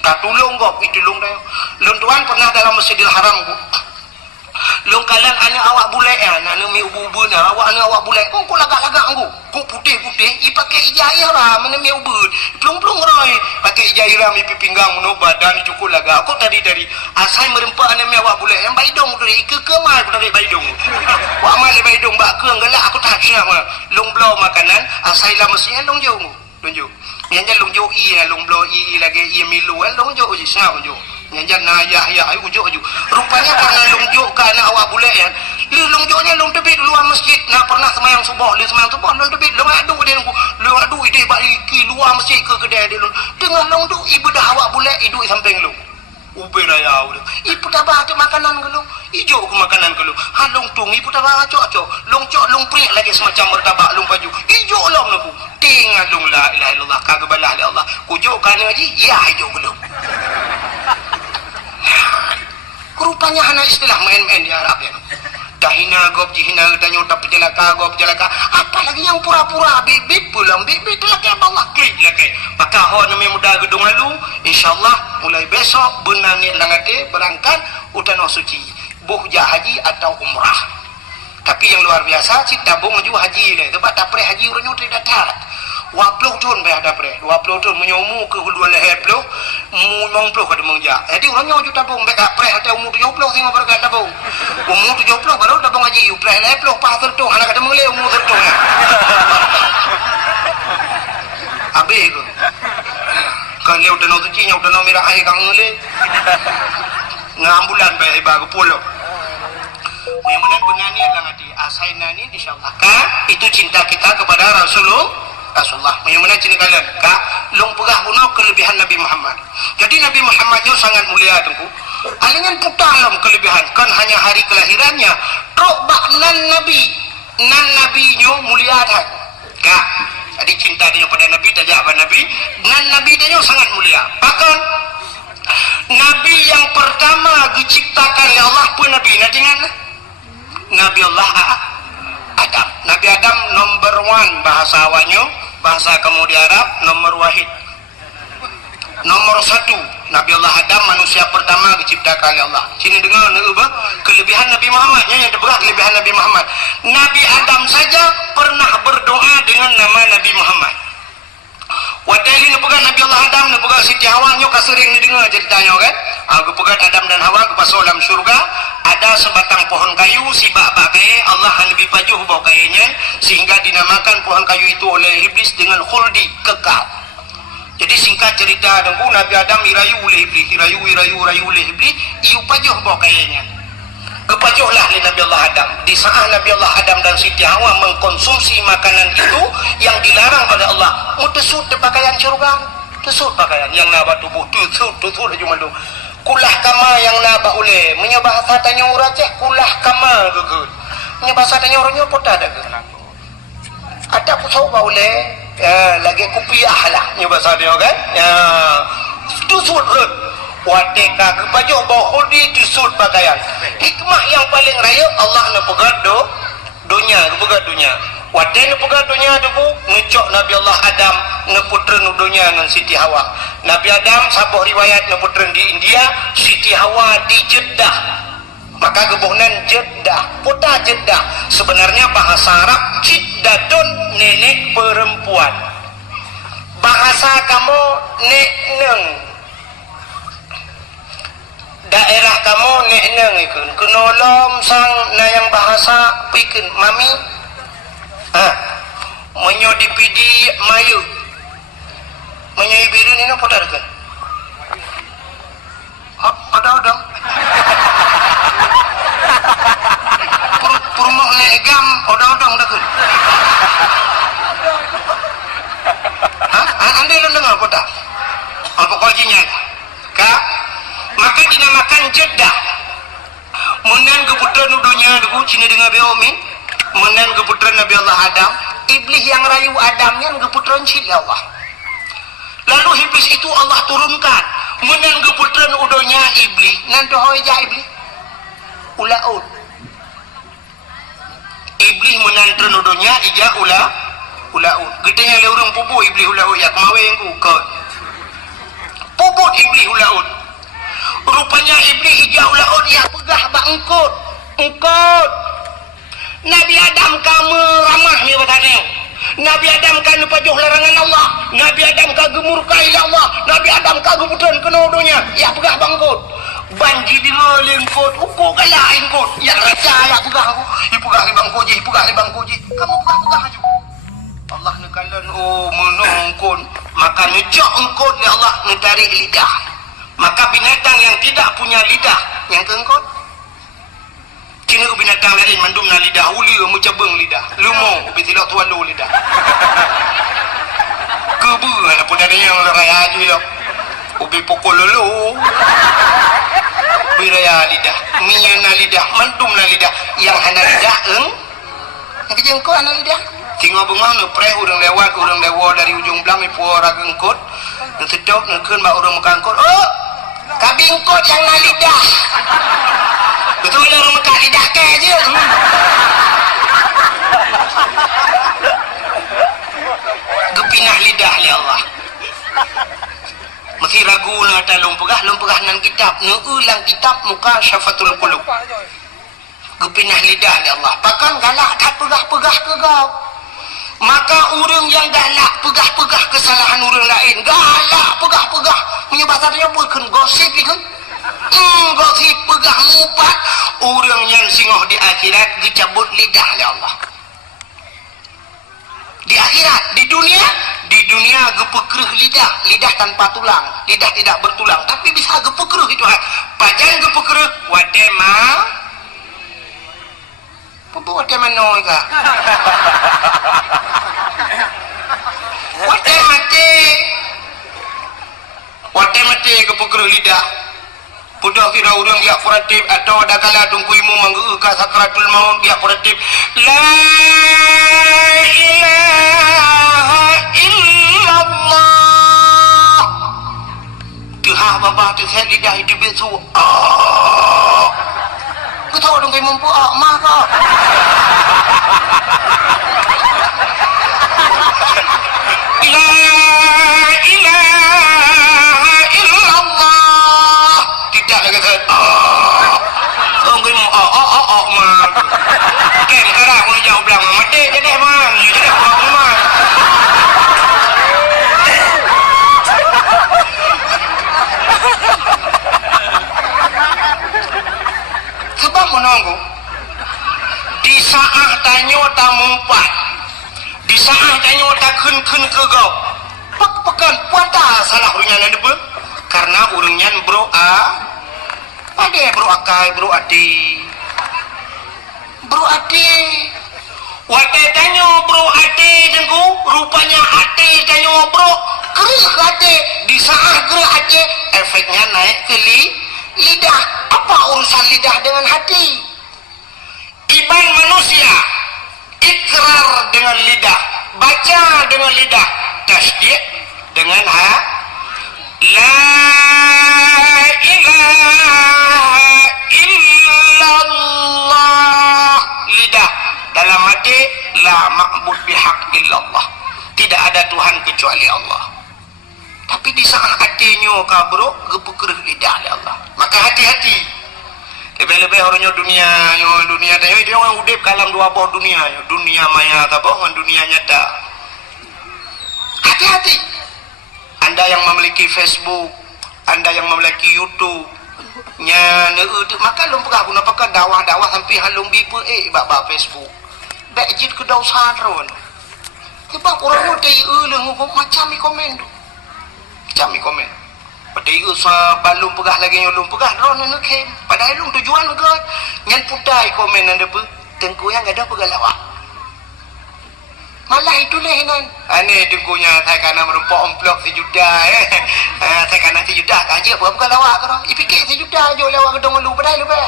tak tulung gok itu tulung dayo lun tuan pernah dalam Masjidil Haram long kalan anak awak bulai anak mi ubu-ubu na awak bulai kok lagak-lagak ku putih-putih i pakai ijaya lah mana mi ubu plung-plung roi pakai ijaya mi pinggang no badan cukup lagak kok tadi dari asai merempak anak mi awak bulai yang baidong dari ke mal dari baidong wa mal baidong bak keung galak aku tak siap long blow makanan asai lah mestinya long jauh yang long jauh i long blow i lagi i milu long jauh je sangat long jauh nyanjan na ya ayo ujuk rupanya karena lunjuk ke anak awak bule ya lungjuknya lung tebit luar masjid nak pernah semayang subuh lung tebit lung adu dia lung adu ide balik luar masjid ke kedai dia dengan lung tu ibadah awak bule hidup samping lung ube raya udah ibu tak baca makanan ke lung hijau ke makanan ke lung halung tung ibu tak baca cok lung prik lagi semacam bertabak lung baju hijau lung aku tinggal lung la ilaha illallah kagak balah oleh Allah kujuk kan haji ya hijau ke lung rupanya anak istilah main-main di Arab ya dah hina gob jihina tanya tak pejelaka gob jelaka apalagi yang pura-pura bibit pulang bibit lagi bawa klik lagi maka ho nami muda gedung lalu insyaallah mulai besok benani langate berangkat utano suci buh haji atau umrah tapi yang luar biasa si tabung maju haji le sebab dapre haji uranyo tidak datar 20 tahun be ada pre 20 tahun menyomu ke dua leher plo mu 90 kada mengja jadi uranyo ju tabung be pre ada umur 70 tengok berkat tabung umur 70 baru tabung haji u pre leher plo pas tertu anak kada mengle umur tertu abe ko kalau udah no suci udah no merah ai kang ngele ngambulan be ba ke pulau mudah-mudahan benani lang ati asaina ni insyaallah ka itu cinta kita kepada Rasulullah mudah-mudahan cinta kalian ka long pegah puno kelebihan Nabi Muhammad jadi Nabi Muhammadnya sangat mulia tengku alingan putalam kelebihan kan hanya hari kelahirannya robak nan nabinya mulia dah ka jadi cinta dia pada Nabi tajak pada Nabi nan Nabi dia sangat mulia bahkan Nabi yang pertama diciptakan oleh Allah pun Nabi dengan Nabi Allah Adam. Nabi Adam number 1 bahasa awalnya, bahasa kamu di Arab nomor wahid. Nomor 1 Nabi Allah Adam manusia pertama diciptakan oleh Allah. Sini dengar kelebihan Nabi Muhammad yang terberat kelebihan Nabi Muhammad. Nabi Adam saja pernah berdoa dengan nama Nabi Muhammad. Wadali nepegat Nabi Allah Adam nepegat Siti Hawa nyo kasering ni dengar ceritanya kan aku pegat Adam dan Hawa ke pasal dalam surga ada sebatang pohon kayu si bak-bak kaya Allah lebih pajuh bau kayanya sehingga dinamakan pohon kayu itu oleh iblis dengan khuldi kekal jadi singkat cerita dengku Nabi Adam dirayu oleh iblis dirayu oleh iblis iu pajuh bau kayanya kepajuhlah oleh Nabi Allah Adam di saat Nabi Allah Adam dan Siti Hawa mengkonsumsi makanan itu yang dilarang oleh Allah tesut pakaian surga tesut pakaian yang naba tubuh tesut cuma tu kulah kama yang naba oleh menyebah tanya urah cek kulah kama gegel menyebah tanya urahnya pota ada ke ada pusau boleh lagi kupiah lah menyebah tanya kan ya tesut wateka kepajuh bawa khudi tisut pakaian hikmah yang paling raya Allah nak pegat dunia wate nak pegat dunia tu ngecok Nabi Allah Adam ngeputren dunia dengan Siti Hawa Nabi Adam sabuh riwayat ngeputren di India Siti Hawa di Jeddah maka gebuhnan Jeddah putar Jeddah sebenarnya bahasa Arab Jiddatun nenek perempuan bahasa kamu nek-neng daerah kamu nek-neng ikun kenolom sang na yang bahasa pikun mami menyodipidi mayu menyibirin ini apa kan ada purmok negam ada dah kan anda lu dengar apa tak apa kuncinya kak maka dinamakan Jeddah menan keputusan dunia dulu cina dengan Beomi menan keputusan Nabi Allah Adam iblis yang rayu Adamnya keputusan cina Allah lalu iblis itu Allah turunkan menan keputusan udonya iblis nanti hoja iblis ulaud iblis menan turun udonya ija ulaud gedenya le urang pupu iblis ulaud ya kemawe ku ke puput iblis ulaud rupanya iblis hijau laut dia pegah bak engkut Nabi Adam kamu ramahnya bertanya Nabi Adam kan pajuh larangan Allah Nabi Adam kagum murkai Allah Nabi Adam kagum putuan kena dunia ya pegah bangkut banji di lengkut ukur kalah engkut ya raja ya pegah aku ipegah li bangkuji kamu pegah aja Allah nekalan menungkun maka ngejok engkut ya Allah ngetarik lidah Maka binatang yang tidak punya lidah yang keengkot, kena binatang lain mandumna lidah uli mencebeng lidah lumo bitilak tualu lidah kebu apa dari yang raya aja ya ubi pukul lulu biraya lidah minyana lidah mandumna lidah yang hana lidah yang kejengkot hana lidah tinggal bengah nepre urang lewat dari ujung belang ipu orang engkot ngetedok neken mak urang mekangkot oh kabingkot yang na lidah betul orang mekak lidah ke aja gepinah lidah li Allah masih ragu na ta lumpegah nan kitab ulang kitab muka syafatul qulub gepinah lidah li Allah pakan galak tak pegah-pegah ke kau maka orang yang galak pegah-pegah kesalahan orang lain galak pegah-pegah menyebabkan dia bukan gosip itu gosip pegah mupat orang yang singoh di akhirat dicabut lidah oleh Allah di akhirat. Di dunia gepekreh lidah tanpa tulang, lidah tidak bertulang tapi bisa gepekreh itu pajan gepekreh wadema apa wadema noi ka wate mati gepekreh lidah pudah kira urang dia kuratif atau ada kala tungku imu manggu ka sakratul maut dia kuratif la ilaha illallah tuha baba tu saya lidah hidup itu ku tahu tungku imu pu mah ka la ilaha illallah tidak lagi saya tunggu imu mah kem karang aku jauh belang mati jadi man jadi orang man sebab menunggu di saat tanyo tamumpat di saat tanyo tak kun ke gau pekan puata salah urunyan ada karena urunyan bro ada bro akai bro adi wate tanyo bro ade jengku rupanya ade tanyo bro kerih ade di saat gerah ade efeknya naik ke lidah apa urusan lidah dengan hati iman manusia ikrar dengan lidah baca dengan lidah tasdik dengan la ilaha illallah lidah dalam hati la ma'bud bihaq illallah tidak ada Tuhan kecuali Allah tapi di saat hatinya kabro gepekreh lidah oleh Allah maka hati-hati lebih-lebih orangnya dunia dia orang udip kalam dua bawah dunia maya kabong dunia nyata hati-hati anda yang memiliki Facebook anda yang memiliki YouTube maka lumpah guna pakai dakwah sampai halung bipe bab Facebook baik jid ke daw sadron sebab orang udah ulung macam komen pada itu balum pegah lagi yang ulung pegah ron nak kem padahal ulung tujuan ke nyan pudai komen anda pe tengku yang ada pegah lawak malah itu lehinan aneh tengkunya saya kena merumpok omplok sejuta saya kena sejuta aja bukan lawak kan ipikir sejuta aja lawak gedung lu padahal lu kan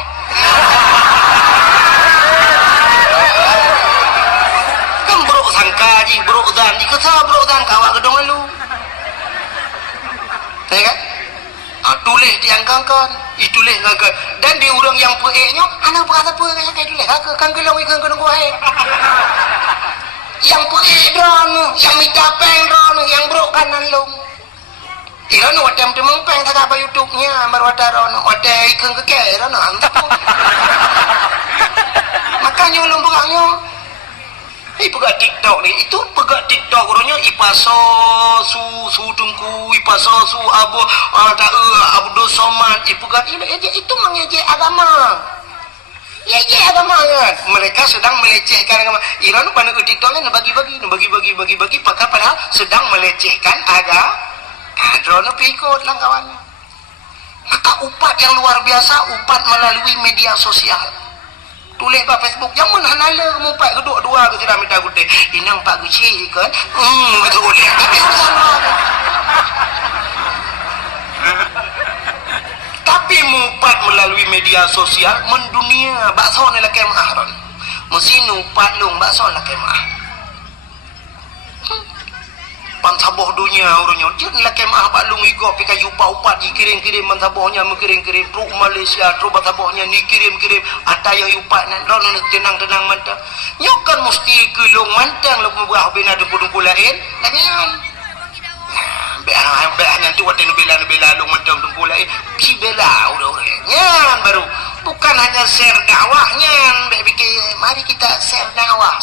bro sangka ji bro dan jika saya bro dan kawak gedung lu ya kan tulis diangkangkan itulis ngagak dan di urang yang pueknya anak berkata puek kayak tulis kan gelong ikan kedung kuai yang puek drone yang mitapeng drone yang bro kanan lung iran wadam demeng peng tak apa YouTube-nya marwata rono wada ikan keke rono makanya ulung bukanya pegak TikTok ni itu pegak TikTok orangnya ipaso su tungku ipaso su abu Abdul Somad ipegat itu mengejek agama kan mereka sedang melecehkan agama Iran pada TikTok ni bagi-bagi padahal sedang melecehkan agama drone pikut lah kawannya Maka upat yang luar biasa, upat melalui media sosial. Tulis pada Facebook, jangan hanala kamu upat kedua-dua ke tidak minta gede. Inang pak kecil kan? Betul boleh. Tapi salah. Tapi mupat melalui media sosial mendunia bakso ni lah kemah ron. Mesin upat lung bakso lah kemah. Pansaboh dunia orangnya dia lah kemah balung igop pika yupa upat dikirim-kirim pansabohnya mengirim-kirim truk Malaysia truk pansabohnya ni kirim-kirim ada yang yupat nan ron tenang-tenang mantap nyokan mesti kelung mantang lu buah bina dengku-dengku lain tangan behannya tu wadah bela lu mantang dengku lain si bela orang-orang nyan baru bukan hanya share dakwahnya fikir mari kita share dakwah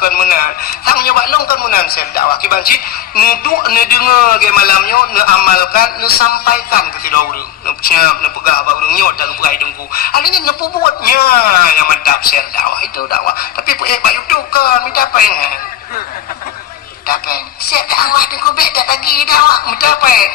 kan menang tang nyoba long kan menang share dakwah kibanci nuduk ne dengar ke malamnya ne amalkan ne sampaikan ke tidak orang ne pecap ne pegah ba orang nyot dan pegai dengku alanya ne buatnya yang mantap share dakwah itu dakwah tapi ba YouTube kan minta peng share dakwah dengku beda lagi dakwah minta peng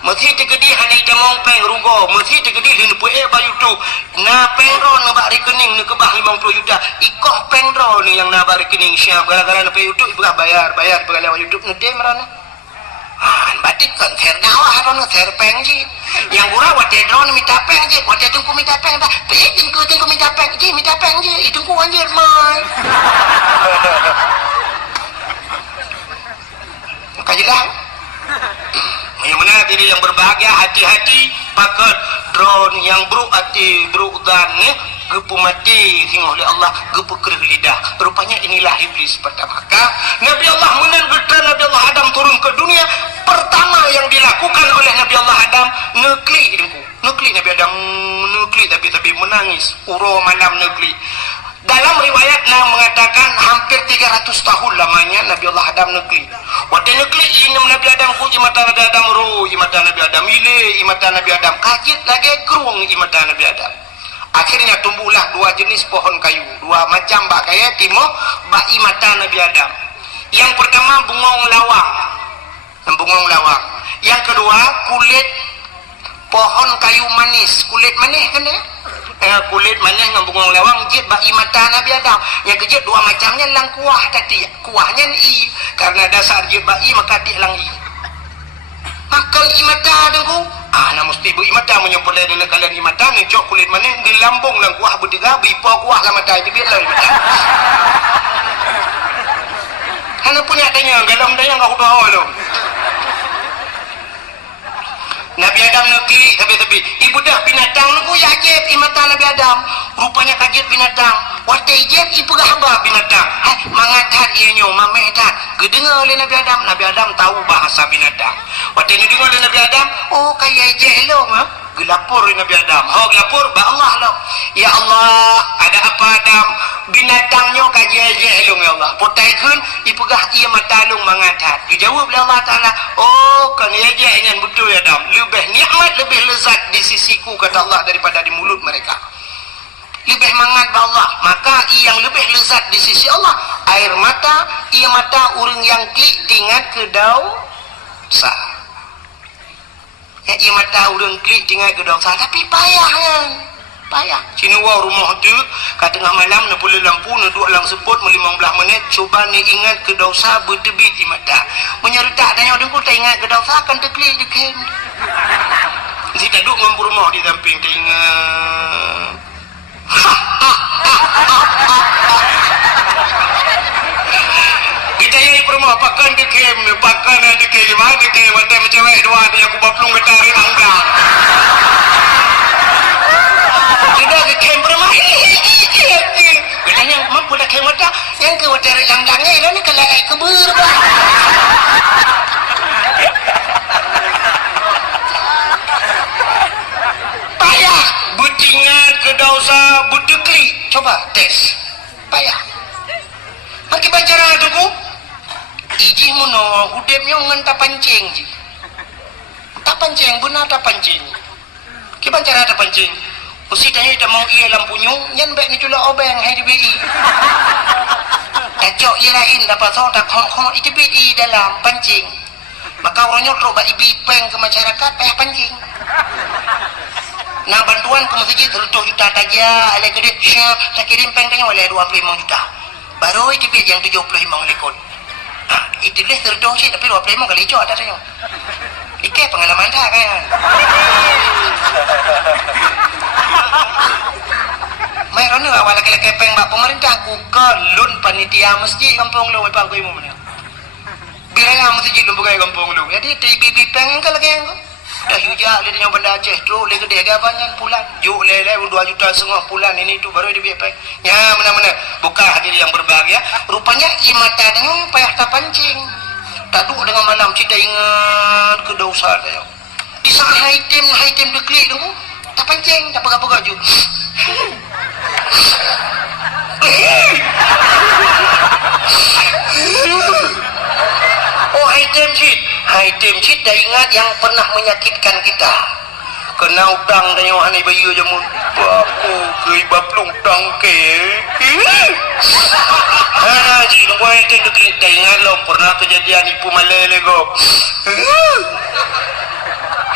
mesti tegedi hanai jamong peng rugo mesti tegedi lin pue ba YouTube na pengro na ba rekening ne kebah 50 juta ikoh pengro ni yang na ba rekening siap gara-gara na pe YouTube ibah bayar pe lewat YouTube ne dem rana batik kan share dakwah ron share peng ji yang gura wate drone minta peng ji wate tungku minta peng ba pe tungku minta peng ji itu ku anjir mai kajilah yang mana diri yang berbahagia hati-hati pakai drone yang buruk hati buruk dan gepu mati singgoh oleh Allah gepu kerih lidah rupanya inilah iblis pertama Nabi Allah menentukan Nabi Allah Adam turun ke dunia pertama yang dilakukan oleh Nabi Allah Adam nekli Nabi Adam nekli tapi menangis uro malam nekli dalam riwayat mengatakan hampir 300 tahun lamanya Nabi Allah Adam nekli waktu nekli inam Nabi Adam ku imata Nabi Adam ru imata Nabi Adam ile imata Nabi Adam kajit lagi kerung imata Nabi Adam akhirnya tumbuhlah dua jenis pohon kayu dua macam bak kaya timo bak imata Nabi Adam yang pertama bungong lawang yang kedua kulit pohon kayu manis kulit manis kan ya kulit manis dengan bunga lawang jid bak imata Nabi Adam yang kejid dua macamnya lang kuah tadi kuahnya i karena dasar jid bak i maka ti lang i makal imata dengku nah mesti bu imata menyebut dengan kalian imata ni cok kulit manis di lambung lang kuah bertiga bipo kuah lah mata itu biar imata karena punya tanya galam daya enggak tahu lo Nabi Adam nekli tapi ibu dah binatang nuku ya jeb imata Nabi Adam rupanya kajet binatang watai jeb ibu gahaba binatang mangatat ianya mametat gedengar oleh Nabi Adam tahu bahasa binatang watai dengar oleh Nabi Adam oh kayak jeb lo gelapur Nabi Adam gelapur ba Allah lo ya Allah ada apa Adam binatangnya kaji-kaji elong ya Allah potaikan ipegah ia matalung mangatat dijawab oleh Allah Ta'ala oh kan ya yang betul ya Adam lebih nikmat lebih lezat di sisiku kata Allah daripada di mulut mereka lebih mangat ba Allah maka yang lebih lezat di sisi Allah air mata ia mata urang yang klik tingat ke dosa ia mata urang klik tingat ke dosa tapi payah Cinuwa rumah tu kat tengah malam nak pula lampu nak duduk lang seput 15 minit cuba ni ingat ke dosa bertebit di mata menyertak tanya dengku tak ingat ke dosa akan terklik dekat si tak duduk dengan rumah di samping tak ingat kita yang di rumah pakan dekem pakan dekem mana dekem macam cewek dua ni aku baplung ke tarik angga tidak ke kamera mah katanya mampu dah kamera yang ke water langgange lah ni kalau kebur bah payah butingan ke dosa budekli coba tes payah makin bacara tuku iji muno hudepnya ngan tak pancing ji tak pancing benar tak pancing kita bacara tak pancing mesti tanya kita mau ia lampunya nyan baik ni cula obeng hai di BI kacok ia lain dapat so tak kong itu BI dalam pancing Maka orangnya roba ibipeng ke masyarakat payah pancing. Nah bantuan ke masjid 100 juta saja, ada gede syek tak kirim peng tanya oleh 25 juta. Baru itu yang 75 lekon. Nah, itu leh 100 sih tapi 25 kali hijau ada saya. Ike pengalaman dah kan. Mayroon ni awal laki-laki peng bak pemerintah aku kelun panitia masjid kampung lu pangku imu mana. Bila yang masjid lu bukan kampung lu. Jadi tibi peng kan lagi yang dah hujak dia nyoba benda Aceh tu le gede gabangan pulan. Juk le 2,5 juta pulan ini tu baru dia peng. Ya mana-mana buka hadir yang berbahagia. Rupanya imata dengan payah tak pancing. Tak duduk dengan malam kita ingat ke dosa dia. Di saat item deklik tu tak pancing tak pegang-pegang je. Oh item sheet dah ingat yang pernah menyakitkan kita. Kena utang dan yang aneh bayu je mun. Aku ke baplung utang ke. Ji nunggu item deklik dah ingat lo pernah kejadian ipu malele go.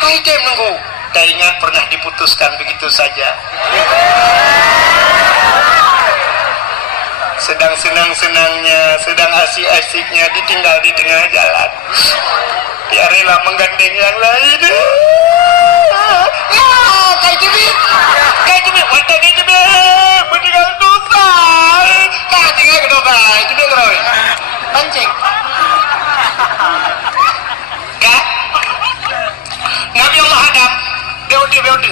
Item nunggu dah ingat pernah diputuskan begitu saja. Sedang senang-senangnya, sedang asik-asiknya ditinggal di tengah jalan. Dia rela menggandeng yang lain. Ya, kayak gini, mata kayak gini, meninggal dosa. Tak tinggal ke dosa, itu dia keroi. Pancing. Ya, Nabi Allah Adam, beode.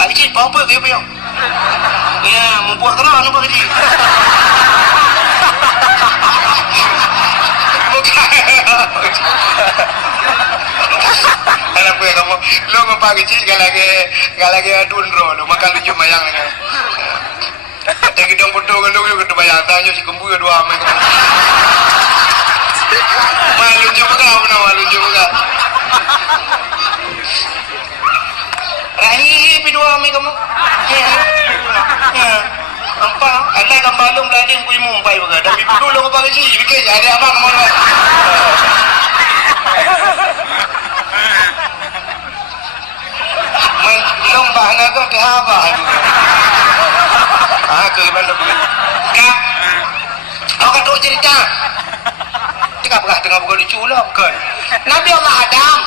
Pak Cik, apa dia punya? Ya, membuat kerana nampak kecil. Bukan. Anak punya kamu, lu mempak kecil galage adun bro, lu makan tunjuk mayang ni. Ada kita foto kan lu kita bayang tanya si kembu dua amai. Malu juga. Rahim dua amai kamu. Ya. Apa? Anak kan balung lading punya mumpai juga. Dan ibu dulu kau pakai sih. Bikin ada apa kamu? Lomba naga ke apa? Ke mana boleh? Kak, kau kan cerita. Tengah bukan diculam kan? Nabi Allah Adam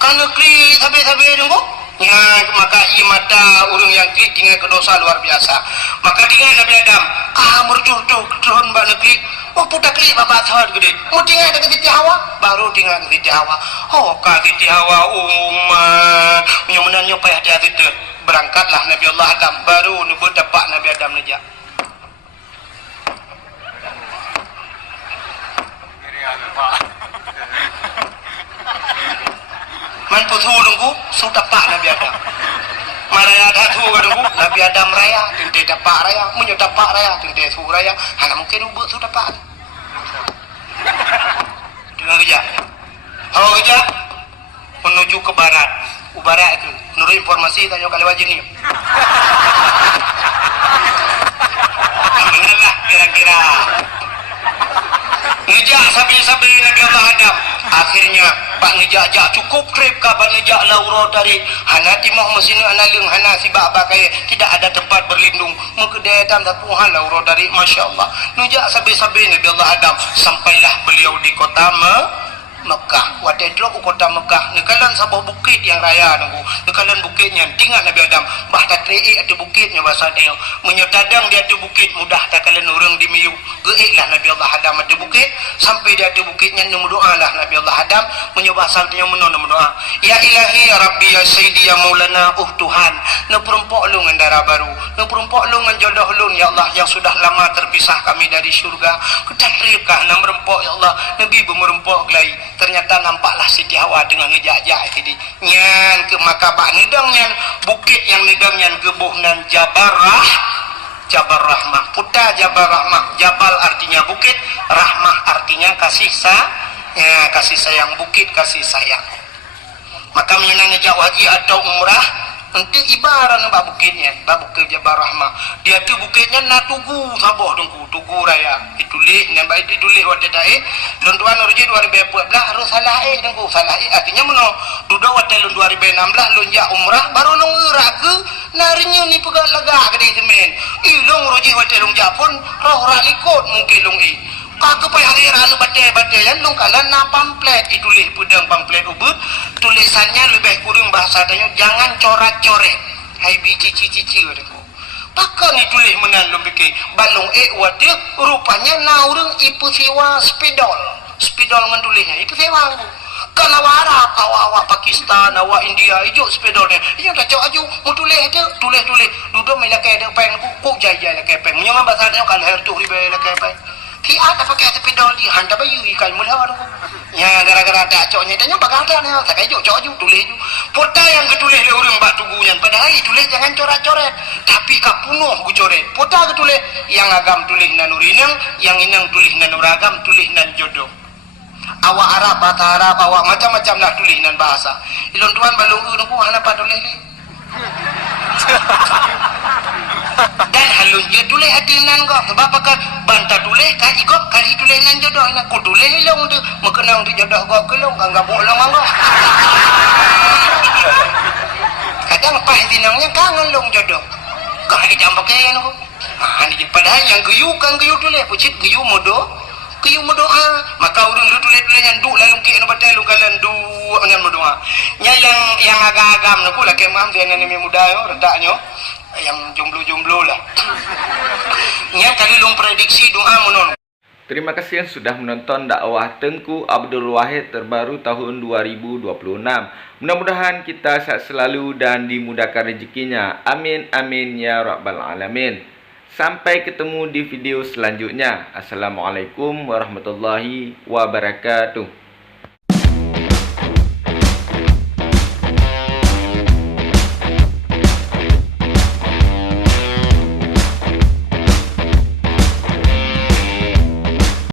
kan negeri sabi-sabi nunggu. Ya, maka mata urung yang klik dengan kedosa luar biasa. Maka dengan Nabi Adam, merjudu kedon mbak negeri. Oh putar klik bapak sahad gede. Mau tinggal dekat titik Hawa, baru tinggal dekat titik Hawa. Oh kak titik Hawa umat, menyenangnya payah dia itu. Berangkatlah Nabi Allah Adam, baru nubuat dapat Nabi Adam nejak. Mantu tu nunggu sudah pak Nabi Adam. Maraya datu nunggu Nabi Adam raya, tinte dapat raya, menyudah pak raya, tinte su raya. Hanya mungkin ubah sudah pak. Dengan kerja. Kalau kerja menuju ke barat, barat itu. Menurut informasi tanya kali wajib ni. Benar kira-kira. Ngejak sabi-sabi Nabi Allah Adam. Akhirnya Pak ngejak cukup trip kabar ngejak lauro dari hanati moh mesin analung hanasi bak kaya tidak ada tempat berlindung mengkedetan tapuhan lauro dari Masya Allah ngejak sabi-sabi Nabi Allah Adam sampailah beliau di kota Mekah. Wadidro ke kota Mekah. Nekalan sabah bukit yang raya nunggu. Nekalan bukitnya tinggal Nabi Adam. Bah tak treik ada bukitnya bahasa dia. Menyetadang dia ada bukit mudah tak kalian orang di miu. Geiklah Nabi Allah Adam ada bukit sampai dia ada bukitnya nemu doa lah Nabi Allah Adam menyebah saltnya nemu doa. Ya Ilahi ya Rabbi ya Sayyidi ya Maulana Tuhan. Ne perempok lu ngan darah baru. Ne perempok lu ngan jodoh lu ya Allah yang sudah lama terpisah kami dari syurga. Ketakribkah nam merempok ya Allah. Nabi bermerempok gelai. Ternyata nampaklah Siti Hawa dengan ngejak-jak tadi nyan ke makabak nidang nyan bukit yang nidang nyan gebuh nan Jabar Rahmah puta Jabar Rahmah. Jabal artinya bukit, Rahmah artinya kasih sayang bukit kasih sayang. Maka menyenang ngejak haji atau umrah Nanti ibarat nak bukitnya, bukit Jabal Rahmah. Dia tu bukitnya nak tugu sabah dengku, tugu raya. Ditulis, nampak ditulis waktu dah Lunduan orji 2014 harus salah dengku, salah artinya mana? Duda waktu lun 2016 lunjak umrah baru lung gerak ke narinya ni pegang lega kedai semen. Ilung orji waktu lunjak pun roh ralikot mungkin lung Kaka payah akhiran batai-batai yang lung kalan na pamflet ditulis pedang pamflet ubud tulisannya lebih kurang bahasa tanya jangan coret-coret hai cici-cici deku pakang ditulis menan lung fikir balung wadi rupanya naurung ipu sewa spidol ngan tulisnya ipu sewa kalau Arab awak Pakistan awak India hijau spidolnya ini dah cok aju mau tulis duduk main lakai depan kuk jaya lakai pen menyang bahasa tanya kalau her tu ribe lakai pen ki ada pakai sepedol di handa bayu ikai mula tu ya gara-gara tak coknya tanya bagada ni tak kayu cok aju tulis ju pota yang ketulis le orang bak tugunya padahal tulis jangan coret-coret tapi kapunuh ku coret pota ketulis yang agam tulis nan urinang yang inang tulis nan uragam tulis nan jodoh awak Arab bahasa Arab awak macam-macam nak tulis nan bahasa ilon tuan balung urang ku hana pa tulis ni dan halun dia tulis hati nan kau sebab apa bantah tulis kan ikut kali tulis nan jodoh nak ku tulis long tu mengenang tu jodoh kau kelong kan gabuk long kau kadang pas dinangnya kangen long jodoh kau lagi jam pakai tu ni padahal yang geyu tulis pucit geyu modo maka urang lu tulis yang duk lalu ke no batai lu kalan du dengan modoa yang agak-agam nu pula ke mam dia ni muda yo redaknya yang jomblo-jomblo lah. Nya kali long prediksi doa monon. Terima kasih yang sudah menonton dakwah Tengku Abdul Wahid terbaru tahun 2026. Mudah-mudahan kita sehat selalu dan dimudahkan rezekinya. Amin amin ya rabbal alamin. Sampai ketemu di video selanjutnya. Assalamualaikum warahmatullahi wabarakatuh.